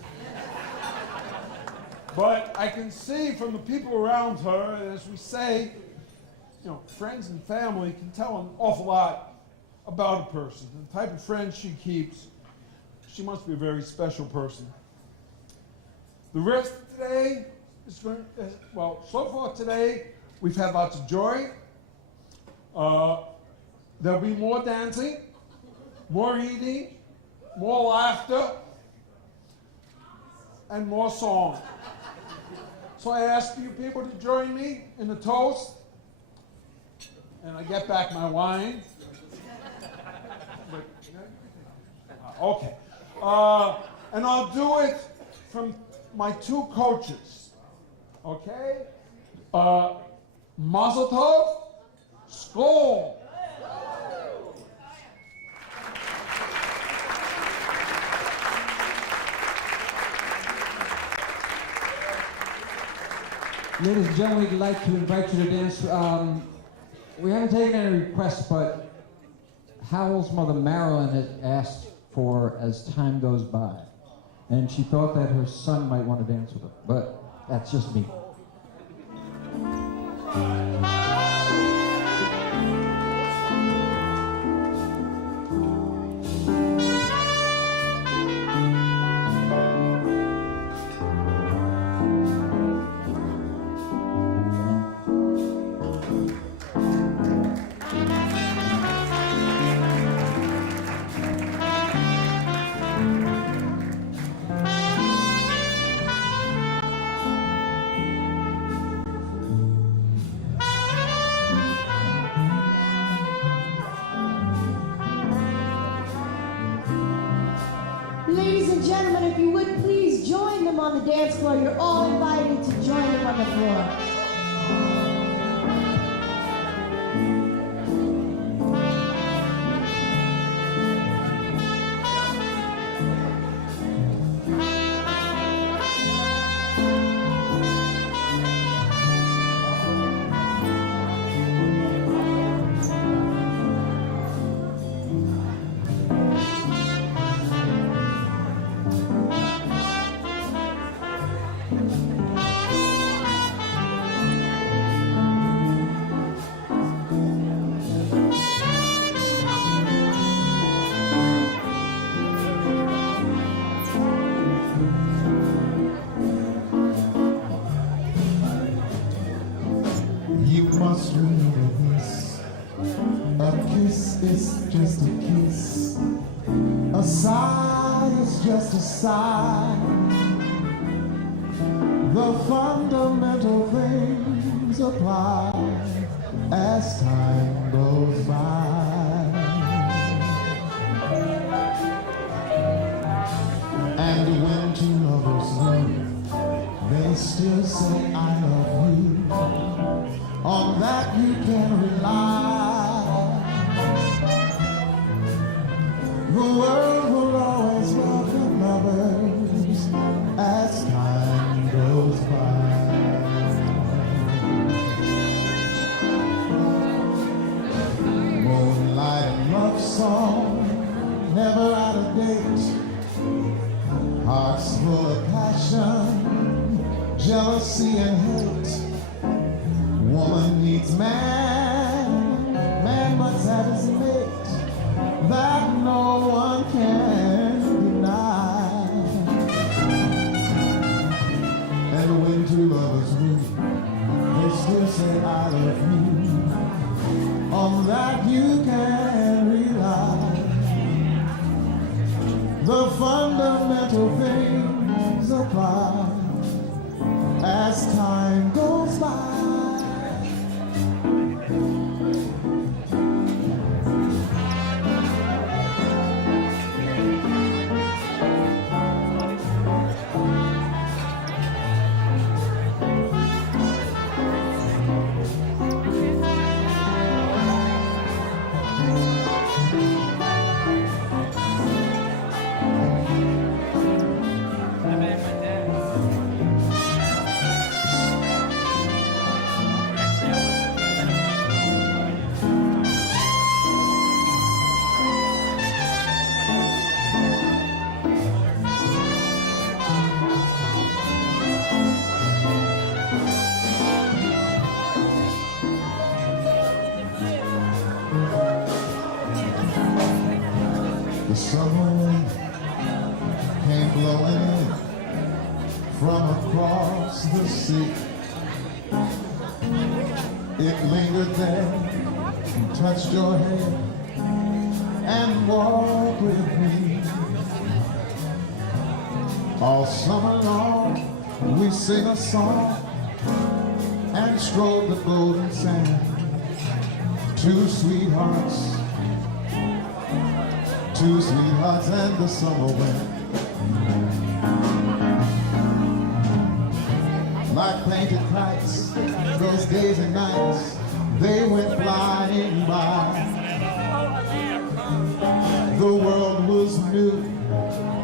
But I can see from the people around her, and as we say, friends and family can tell an awful lot about a person. The type of friends she keeps, she must be a very special person. The rest of today is going, so far today, we've had lots of joy. There'll be more dancing, more eating, more laughter, and more song. So I ask you people to join me in a toast, and I get back my wine. Okay. And I'll do it from my 2 coaches. Okay? Mazel tov, skol. Ladies and gentlemen, we'd like to invite you to dance. We haven't taken any requests, but Howell's mother, Marilyn, had asked for As Time Goes By. And she thought that her son might want to dance with her, but that's just me. Ladies and gentlemen, if you would please join them on the dance floor. You're all invited to join them on the floor. must remember this. A kiss is just a kiss. A sigh is just a sigh. The fundamental things apply as time goes by. And when two lovers meet, they still say I love you. On that you can rely. The world will always welcome lovers as time goes by. Moonlight and love song, never out of date. Hearts full of passion, jealousy and hate. Woman needs man, man must have his mate. That no one can deny. And when two lovers meet, they still say I love you. On that you can rely. The fundamental things apply as time goes by. The summer wind came blowing in from across the sea. It lingered there, touched your hand, and walked with me. All summer long we sing a song and stroll the golden sand. Two sweethearts and the summer wind. Like painted kites, those days and nights, they went flying by. The world was new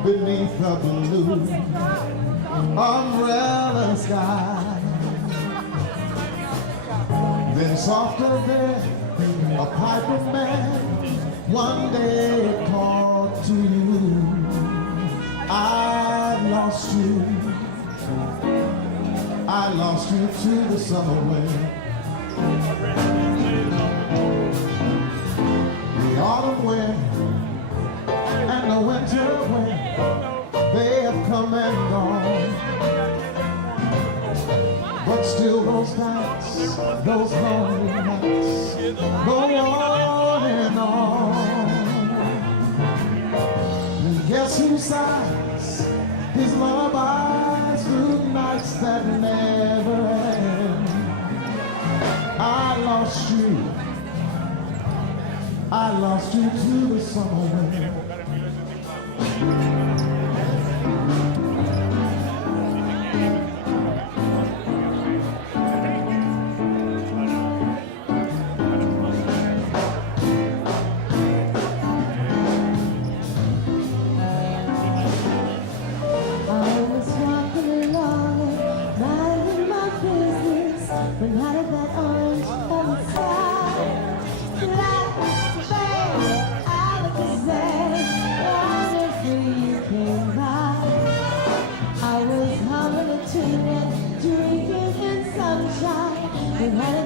beneath the blue umbrella sky. Then softer there, a piper man one day called to you. I lost you to the summer wind. The autumn wind and the winter wind, they have come and gone. But still those nights, those lonely nights, go on and on. And guess who sighs his lullabies through nights that never end? I lost you to the summer wind. When out of that orange covered sky, Alakazam, wonderful you came by. I was humming a tune and drinking in sunshine. When out